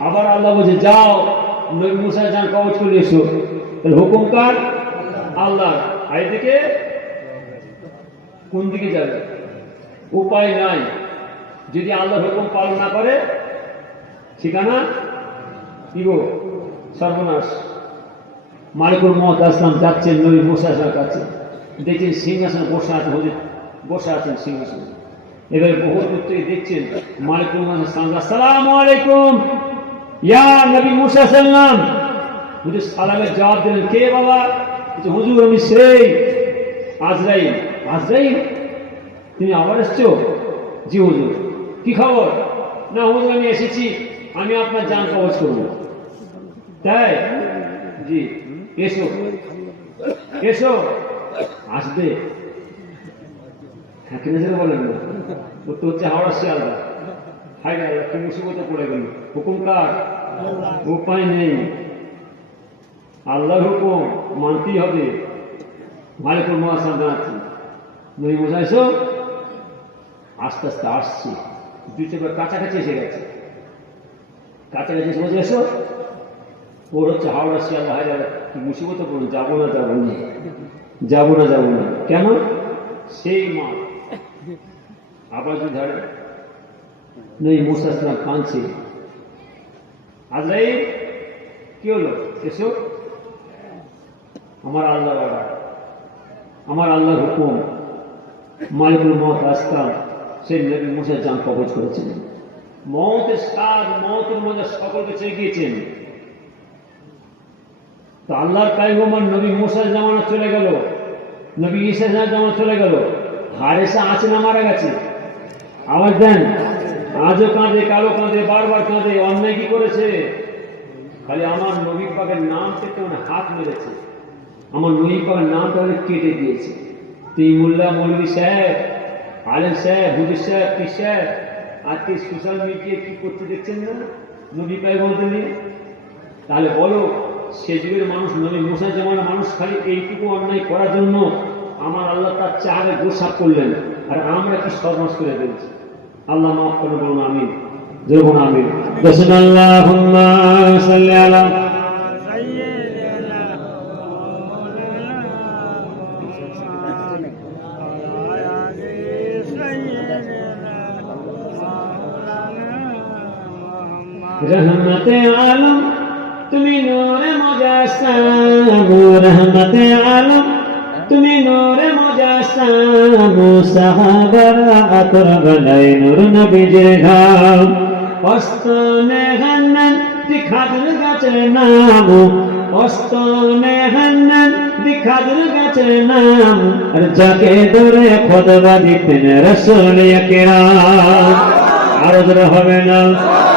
আবার আল্লাহ বলছে যাও নবী মুসা যান কবজ করে এসো। হুকুম কার? আল্লাহ। আর এদিকে কোন দিকে যাবে? উপায় নাই। যদি আল্লাহর হুকুম পালন না করে ঠিকানা কি গো? সর্বনাশ। মালিকুল মওত আসলাম যাচ্ছেন নবী মুসার কাছে, দেখছেন সিংহাসনে বসে আছেন সিংহাসনে। এবারে বহু দূর থেকে দেখছেন মালিকুল মওত আসলাম, আসসালামু আলাইকুম ইয়া নবী মুসা সাল্লাম। হুজুর সালামের জবাব দিলেন, কে বাবা? হুজুর আমি সেই আজরাইল। আজরাইল? তুমি আবার এসছো? জি হুজুর। কি খবর? না হুজুর আমি এসেছি, আমি আপনার জান কবজ করবো। তাই? জি এসো এসো। আসবে? হ্যাঁ কিনে যেতে বলেন না, ও তো হচ্ছে হাওড়া শিয়ালদা। হাই রে কি মুসিবতে পড়ে গেল। হুকুম কার? উপায় নেই, আল্লাহর হুকুম মানতেই হবে। মালিকুল মওত জানাচ্ছি নবী মুসা এসো। আস্তে আস্তে আসছি, দুই চারবার কাছাকাছি এসে গেছে। কাছাকাছি এসে বলছে এসো। ওর হচ্ছে হাওড়া শিয়ালদা। হাই কি মুসিবতে পড়ুন, যাবো না যাবো না যাবো না যাবো না। কেন? সেই মা আবার যদি ধরে নবী মুসা সাল্লাম কাঁদছে। আজরাইল কি হলো? এসো। আমার আল্লাহ বাবা, আমার আল্লাহর হুকুম। মালিকুল মওত আসলাম সেই নবী মুসার জান কবজ করেছেন। মওতের স্বাদ, মওতের মধ্যে সকলকে চেয়ে গিয়েছেন। তো আল্লাহর পয়গম্বর নবী মুসার জামানা চলে গেল, নবী ঈসার জামানা চলে গেল। হারেসা আছে না মারা গেছে? আওয়াজ দেন। আজও কাঁদে, কালো কাঁদে, বারবার কাঁদে। অন্যায় কি করেছে? খালি আমার নবী পাকের নাম থেকে হাত মেরেছে, আমার নবী পাকের নামটা কেটে দিয়েছে। তুই মোল্লা মৌলভী সাহেব, আলেম সাহেব, হুজুর সাহেব, পীর সাহেব আজকে সোশ্যাল মিডিয়া কি করতে দেখছেন না নবী পয়গম্বরদের নিয়ে? তাহলে বলো সে যুগের মানুষ, নবী মুসা জামানার মানুষ খালি এইটুকু অন্যায় করার জন্য আমার আল্লাহ তার চারে গোসাপ করলেন, আর আমরা কি সর্বনাশ করে ফেলছি। আল্লাহ মাফ করে বলুন আমিন, বলুন আমিন। আল্লাহুম্মা সাল্লি আলা रहमते आलम তুমি নূরে মুজাসসাম, রহমতে আলম তুমি নূরে মুজাসসাম। সাহাবারা আতর বানাই নূর নবীজির ঘাম। অস্তনে হান্নান দিখাদুর গাছের নাম, অস্তনে হান্নান দিখাদুর গাছের নাম। আর যাকে ধরে খুতবা দিতেন রাসূল আকরাম। আরো ধরে হবে না।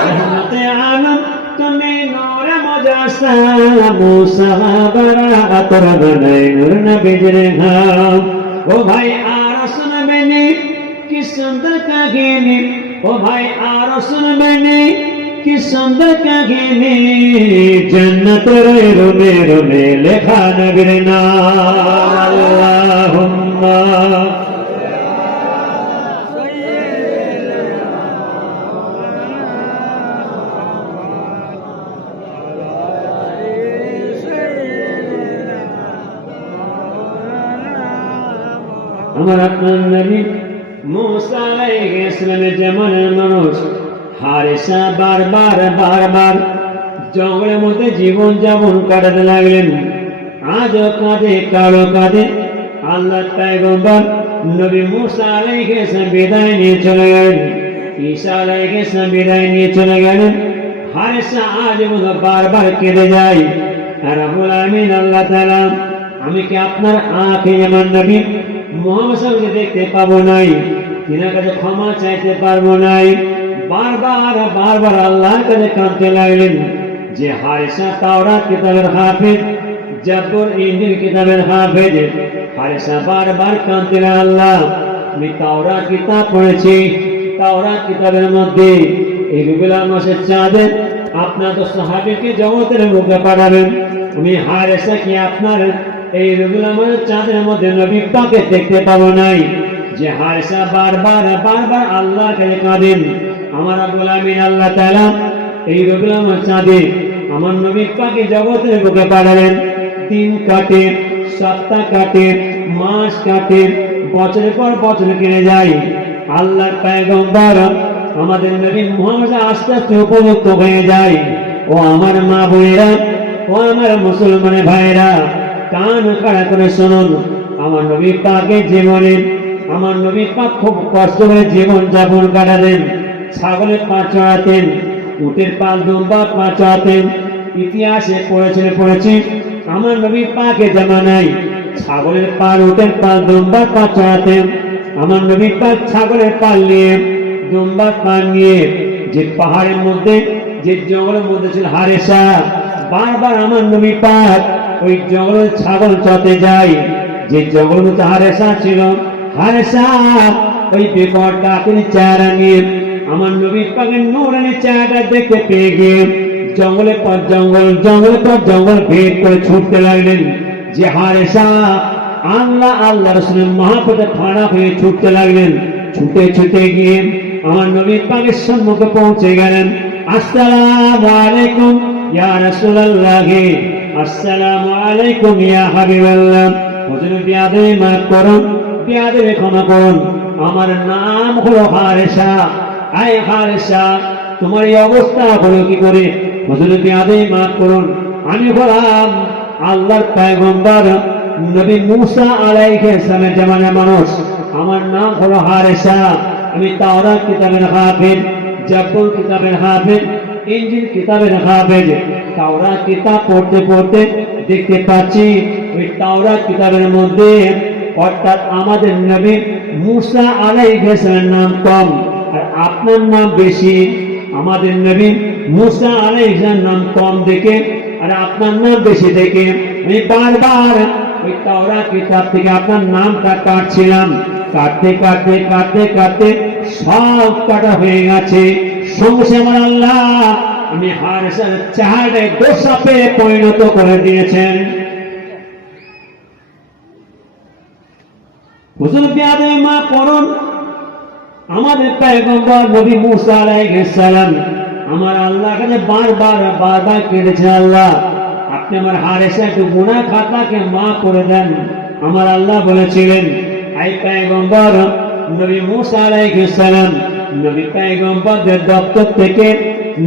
রহমতে আলম তুমি নূরে মুজাসসাম, সাহাবারা আতর বানাই নূর নবীজির ঘাম। ও ভাই আর শুনবেনি কি সুন্দর কাহিনী, ও ভাই আর শুনবেনি কি সুন্দর কাহিনী। জান্নাতের রুমে রুমে লেখা নবীর নাম। আল্লাহুম্মা আমার আপনার নবী মুসা আলাইহিস সালামের জামানার মানুষ হারেসা বারবার জঙ্গলের মধ্যে জীবন যাপন কাটাতে লাগলেন। আজও কাঁদে, কালো কাঁদে। আল্লাহর পয়গম্বর নবী মুসা আলাইহিস সালাম বিদায় নিয়ে চলে গেলেন, ঈসা আলাইহিস সালাম বিদায় নিয়ে চলে গেলেন। হারেসা আজ বারবার কেঁদে যায়। রব্বুল আলামিন আল্লাহ তাআলা, আমি কি আপনার আঁখে আমার নবী মুহাম্মদ সাল্লাল্লাহু আলাইহি দেখতে পাবো নাই? তিনার কাছে ক্ষমা চাইতে পারবো নাই? বারবার আল্লাহর কাছে কাঁদতে লাগলেন। যে হারেসা তাওরাত কিতাবের হাফেজ, জাবুর ইনজিল কিতাবের হাফেজ, হারেসা বারবার কাঁদতে লাগলেন, আল্লাহ আমি তাওরাত কিতাব পড়েছি, তাওরাত কিতাবের মধ্যে এই রবিউল মাসের চাঁদে আপনার তো সাহাবীকে জগতের মুখে পাঠাবেন। আমি হারেসা কি আপনার এই রবিউল আওয়ালের চাঁদের মধ্যে নবী পাককে দেখতে পাবো নাই যে হারেসা বারবার আল্লাহর কাছে কাঁদেন। আমার রব্বুল আমিন আল্লাহ তাআলা এই রবিউল আওয়াল চাঁদে আমার নবী পাককে জগতের বুকে পাঠালেন। দিন কাটে, সপ্তাহ কাটে, মাস কাটে, বছরের পর বছর কেটে যায়। আল্লাহর পয়গম্বর আমাদের নবী মুহাম্মদ আস্তে আস্তে উপযুক্ত হয়ে যায়। ও আমার মা বোনেরা, ও আমার মুসলমান ভাইরা, কান খাড়া করে শুনুন। আমার নবী পাকের জীবনে আমার নবী পাক খুব কষ্ট করে জীবন যাপন কাটাতেন। ছাগলের পা চড়াতেন, উটের পাল, দুম্বার পা চড়াতেন। ইতিহাসে পড়েছি আমার নবী পাকের জামানায় ছাগলের পাল, উটের পাল, দুম্বার পা চড়াতেন। আমার নবী পাক ছাগলের পাল নিয়ে, দুম্বার পাল নিয়ে যে পাহাড়ের মধ্যে, যে জঙ্গলের মধ্যে ছিল হারেসা, বারবার আমার নবী পাক ওই জঙ্গলের ছাগল চড়তে যায়। যে জঙ্গলের মধ্যে হারেসা ছিল, হারেসা ওই বিপদটা তিনি চেহারা নিয়ে আমার নবী পাকের নূরানি চেহারা দেখতে পেয়ে গিয়ে জঙ্গলের পর জঙ্গল, জঙ্গলের পর জঙ্গল ভেদ করে ছুটতে লাগলেন। যে হারেসা আল্লাহ রাসূলের মহব্বতে ফাড়া হয়ে ছুটতে লাগলেন। ছুটে গিয়ে আমার নবী পাকের সম্মুখে পৌঁছে গেলেন। আসসালামু আলাইকুম ইয়া রাসূলুল্লাহ, আসসালামু আলাইকুম ইয়া হাবিবাল্লাহ। হুজুর বিয়াদবি মাফ করুন, বিয়াদবি ক্ষমা করুন। আমার নাম হলো হারেসা। আয় হারেসা, তোমার এই অবস্থা হলো কি করে? হুজুর বিয়াদবি মাফ করুন, আমি হলাম আল্লাহর পয়গম্বর নবী মুসা আলাইহিস সালামের জামানার মানুষ। আমার নাম হলো হারেসা। আমি তাওরাত কিতাবের হাফেজ, জাবুর কিতাবের হাফেজ, ইনজিল কিতাবের হাফেজ। তাওরাত কিতাব পড়তে দেখতে পাচ্ছি ওই তাওরাত কিতাবের মধ্যে অর্থাৎ আমাদের নবী মুসা আলাইহিস সালামের নাম কম আর আপনার নাম বেশি। আমাদের নবী মুসা আলাইহিস সালামের নাম কম দেখে আর আপনার নাম বেশি দেখে আমি বারবার ওই তাওরাত কিতাব থেকে আপনার নামটা কাটছিলাম। কাটতে সব কাটা হয়ে গেছে। সঙ্গে আমার আল্লাহ আমি হারেসার চেহারায় গোসাপে পরিণত করে দিয়েছেন। হুজুর বিয়াদবি মাফ করুন। আমাদের পয়গম্বর নবী মুসা আলাইহিস সালাম আমার আল্লাহর কাছে বারবার কেঁদেছেন, আল্লাহ আপনি আমার হারেসা একটু গুনাহ খাতাকে মাফ করে দেন। আমার আল্লাহ বলেছিলেন, আই পয়গম্বর নবী মুসা আলাইহিস সালাম নবী পয়গম্বরদের দপ্তর থেকে,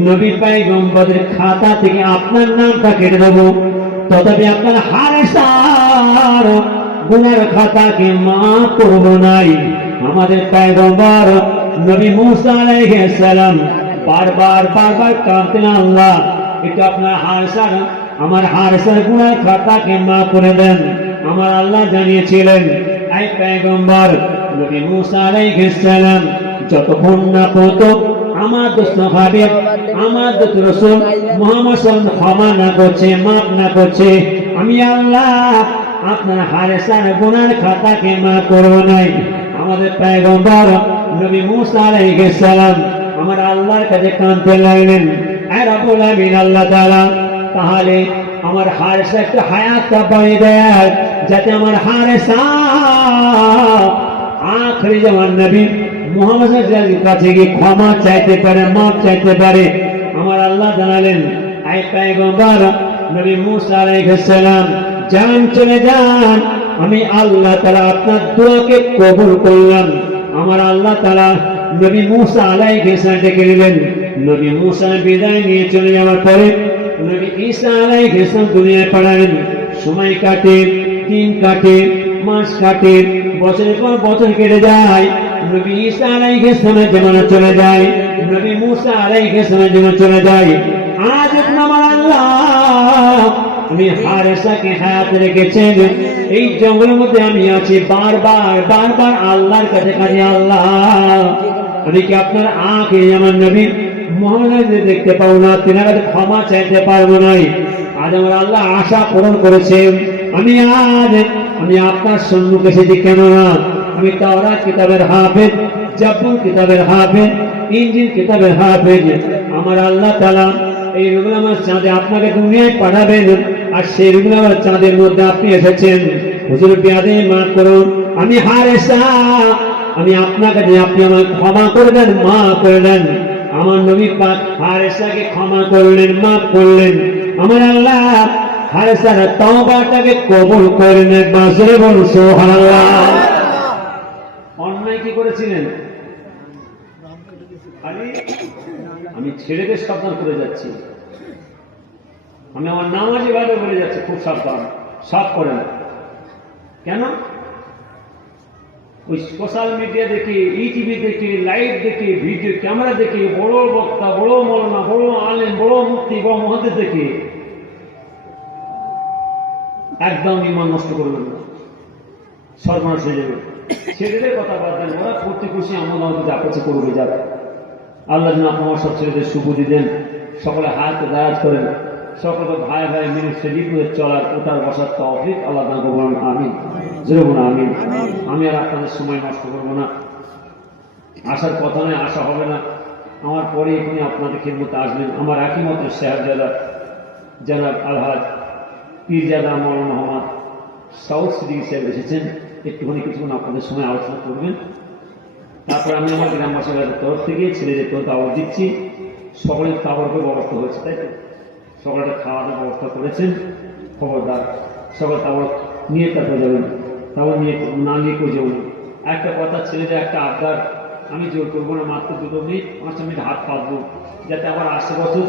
নবী পয়গম্বরদের খাতা থেকে আপনার নামটা কেটে দেব, তথাপি আপনার হারেসার গুনার খাতাকে মাফ করব নাই। আমাদের পয়গম্বর নবী মুসা আলাইহিস সালাম বারবার কাঁদতেন, আল্লাহ একটু আপনার হারেসার, আমার হারেসার গুনার খাতাকে মাফ করে দেন। আমার আল্লাহ জানিয়েছিলেন, আই পয়গম্বর নবী মুসা আলাইহিস সালাম যতক্ষণ না পর্যন্ত আমার দোস্ত হাবিব, আমার দোস্ত রাসূল মুহাম্মদ সাল্লাল্লাহু ক্ষমা না করছে, মাফ না করছে, আমি আল্লাহ আপনার হারেসার গুনার খাতাকে মাফ করব নাই। আমাদের পয়গম্বর নবী মুসা আলাইহিস সালাম আমার আল্লাহর কাছে কাঁদতে লাগলেন, আয় রব্বুল আমিন আল্লাহ তাআলা তাহলে আমার হারেসা একটু হায়াতটা বাড়িয়ে দেয়, যাতে আমার হারেসা আখরি জামান নবী মুহাম্মদের কাছে গিয়ে ক্ষমা চাইতে পারে, মাফ চাইতে পারে। আমার আল্লাহ জানালেন, আয় পয়গম্বর নবী মুসা আলাইহিস সালাম যান, চলে যান, আমি আল্লাহ তাআলা আপনার দোয়াকে কবুল করলাম। আমার আল্লাহ তাআলা নবী মুসা আলাইহিস সালাম ডেকে নিলেন। নবী মুসা বিদায় নিয়ে চলে যাওয়ার পরে নবী ঈসা আলাইহিস সালাম দুনিয়ায় পাঠালেন। সময় কাটে, দিন কাটে, মাস কাটে, বছরের পর বছর কেটে যায়। নবী ঈসা আলাইহিস সালামের জামানা চলে যায়, নবী মুসা আলাইহিস সালামের জামানা চলে যায়। আজ আমার আল্লাহ আমি হারেসাকে হায়াত রেখেছেন। এই জঙ্গলের মধ্যে আমি আছি, বারবার আল্লাহর কাছে কাঁদি, আল্লাহ আমি কি আপনার আঁখে আমার নবী মুহাম্মদ দেখতে পাবো না, তিনার কাছে ক্ষমা চাইতে পারবো নাই। আজ আমার আল্লাহ আশা পূরণ করেছেন। আমি আপনার সম্মুখে এসেছি, কেন না আমি তাওরাত কিতাবের হাফেজ, জাবুর কিতাবের হাফেজ, ইনজিল কিতাবের হাফেজ। আমার আল্লাহ তাআলা এই রমজান মাস চাঁদে আপনাকে দুনিয়ায় পাঠাবেন। আর সেগুলো চাঁদের মধ্যে আপনি এসেছেন, হুজুর বিয়াদে মাফ করুন, আমি হারেসা, আমি আপনার কাছে আপনি আমাকে ক্ষমা করে দেন, মাফ করে দেন। আমার নবী পাক হারেসাকে ক্ষমা করলেন, মাফ করলেন। আমার আল্লাহ হারেসার তওবাটাকে কবুল করেন। একবার জোরে বলুন সুবহানাল্লাহ। অন্যায় কি করেছিলেন? আমি ছেলেকে সাবধান করে যাচ্ছি, আমি আমার নামাজি ভাবে বলে যাচ্ছি, খুব সাবধান, সব করে না। কেন? ওই সোশ্যাল মিডিয়া দেখে, ইটিভি দেখে, লাইভ দেখে, ভিডিও ক্যামেরা দেখে, বড় বক্তা, বড় মৌলানা, বড় আলেম, বড় মুফতি, বড় মুহাদ্দিস দেখে একদম ইমান নষ্ট করবেন না, সর্বনাশ হয়ে যাবে। ছেলেদের কথা বাদ দেন, ওরা করতে খুশি আমরা যা করছে করবে, যাবে। আল্লাহ যেন আপনার সব ছেলেদের সুবুদ্ধি দেন। সকলে হাত দাঁড়াত করেন, সকলে ভাই ভাই মিলে সেদিক চলার, ওটার বসার তৌফিক আল্লাহ দান করুন। আমিন, জোরে বলুন আমিন। আমি আর আপনাদের সময় নষ্ট করবো না, আসার কথা নয়, আসা হবে না। আমার পরে এখানে আপনাদের খেদমতে আসবেন আমার একই মতো সাহেবজাদা জনাব আলহাজ পীরজাদা মৌলানা মোহাম্মদ সাউদ সিদ্দিকী সাহেব এসেছেন, একটুখানি কিছুক্ষণ আপনাদের সময় আলোচনা করবেন। তারপর আমি আমার গ্রামবাসীদের তরফ থেকে ছেলেদের তরফ আওয়াজ দিচ্ছি। সকলের খাবারের ব্যবস্থা হয়েছে, তাই তো? সকলের খাওয়ার ব্যবস্থা করেছেন, খবরদার সকল তাবর নিয়ে তারপর যাবেন, তাবর নিয়ে না নিয়ে করে যাবেন। একটা কথা, ছেলেদের একটা আবদার, আমি জোর করবো না, মাত্র 2 মিনিট 5 মিনিট হাত পাতবো, যাতে আবার 80 বছর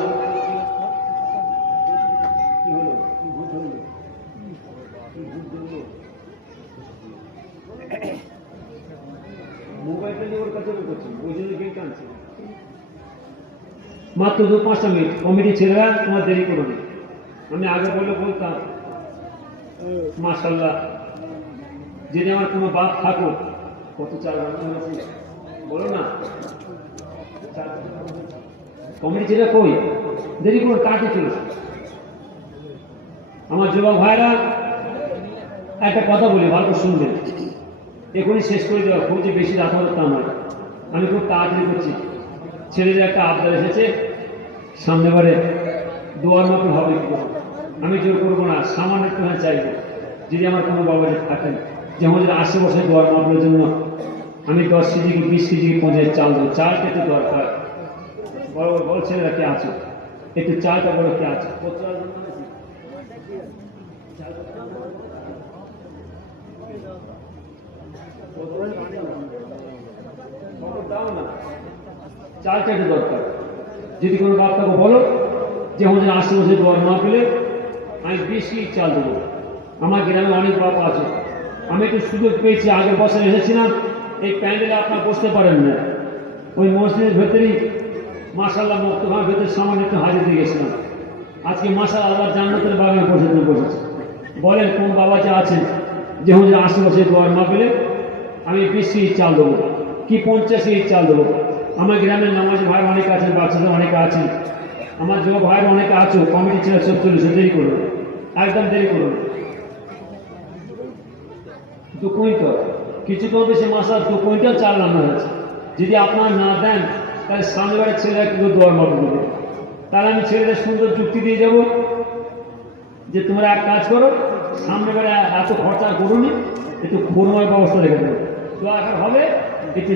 মোবাইলটা নিয়ে ওর কাছে করছি, ওই জন্য গেট আনছি। মাত্র 2-5 মিনিট। কমিটি ছেলেরা তোমার দেরি করো না, আমি আগে বলে বলতাম মাশাআল্লাহ, যদি আমার কোনো বাপ থাকো, কত চাল বলো না, কমিটি ছেলেরা কই, দেরি করো, কাটে চলে। আমার যুবক ভাইরা একটা কথা বলি, ভালো করে শুনবেন, এখনই শেষ করে দেওয়া, খুব যে বেশি রাত হবে তা নয়, আমি খুব তাড়াতাড়ি করছি। ছেলেদের একটা আবদার এসেছে, সামনেবারে দোয়ার মতো হবে, আমি জোর করবো না, সামান্য একটুখানি চাইব। যদি আমার কোনো বাবা থাকেন, যেমন 80 বছর দোয়ার মাপের জন্য আমি 10 কেজি কি 20 কেজি কি 50 চাল দেবো। চালটা একটু দরকার, বড় বড় ছেলেরা কে আছে, একটু চালটা বড় কে আছে, চালটা একটু দরকার। যদি কোনো বাচ্চাকে বলো যে আমাদের 80 বছর দোয়ার না পেলে আমি 20 কেজি চাল দেবো। আমার গ্রামে অনেক বাপ আছে, আমি একটু সুযোগ পেয়েছি, আগের বছর এসেছিলাম, এই প্যান্ডেলে আপনার বসতে পারেন না, ওই মসজিদের ভেতরেই মাশাআল্লাহ মুক্তভাবে ভেতরে সামান্য একটু হাজির দিয়ে গেছিলাম। আজকে মাশাআল্লাহ আল্লাহ জান্নাতের বাগানে বসেছে। বলেন কোন বাবা যে আছেন যে আমাদের 80 বছর দোয়ার না পেলে আমি 20 কেজি চাল দেবো কি 50 কেজি চাল দেবো। আমার গ্রামের নামাজি ভাই অনেক আছেন, বাচ্চাদের অনেকে আছেন, আমার যুব ভাইয়ের অনেকে আছো, কমিটি ছেলে সব চলেছে, দেরি করুন, একদম দেরি করুন। 2 কুইন্টাল কিছু তো বেশি মাসাল 2 কুইন্টাল চাল রান্না হয়েছে। যদি আপনারা না দেন তাহলে সামনেবারের ছেলেরা কিন্তু দোয়ার মাপ দেবে। তাহলে আমি ছেলেদের সুন্দর যুক্তি দিয়ে যাব যে তোমরা এক কাজ করো, সামনেবারে এত খরচা করুন, একটু খুরমার ব্যবস্থা রেখে দেবো, দোয়া হবে একটু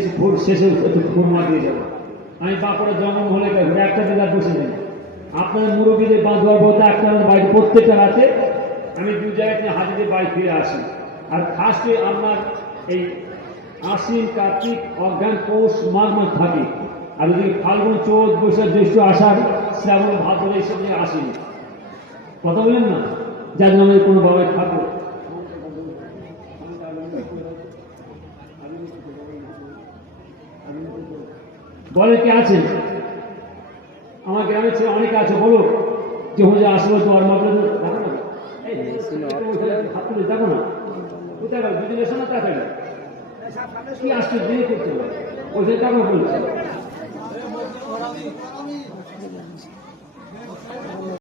শেষে একটু খুরমা দিয়ে যাবো। আমি বাঁকুড়া জন্ম হলে একটা জেলার বসে নেই, আপনাদের মুরব্বীদের দোয়ার বলতে একটা বাড়ি প্রত্যেকটা রাতে আমি 2 জায়গায় হাজিদের বাড়ি ফিরে আসি। আর খাস করে আপনার এই আশ্বিন, কার্তিক, অজ্ঞান, পৌষ, মাঘ মাস থাকে, আর যদি ফাল্গুন, চৈত, বৈশাখ, জ্যৈষ্ঠ, আষাঢ়, শ্রাবণ, ভাদ্র এইসব নিয়ে আসেনি। কথা বলেন না, যাদের আমাদের কোনো বাবাই থাকো। বলে কে আছেন? আমার গ্রামের ছেলে অনেকে আছে, বলো যে হুজুর আসলে তোমার মাপলে দেখো না, হাত তুলে দেখো না, কোথায় গেল দুদিন এসো না, তাড়াতাড়ি কি আসছে দেরি করতে হবে, ওইখানে দেখো বলছে।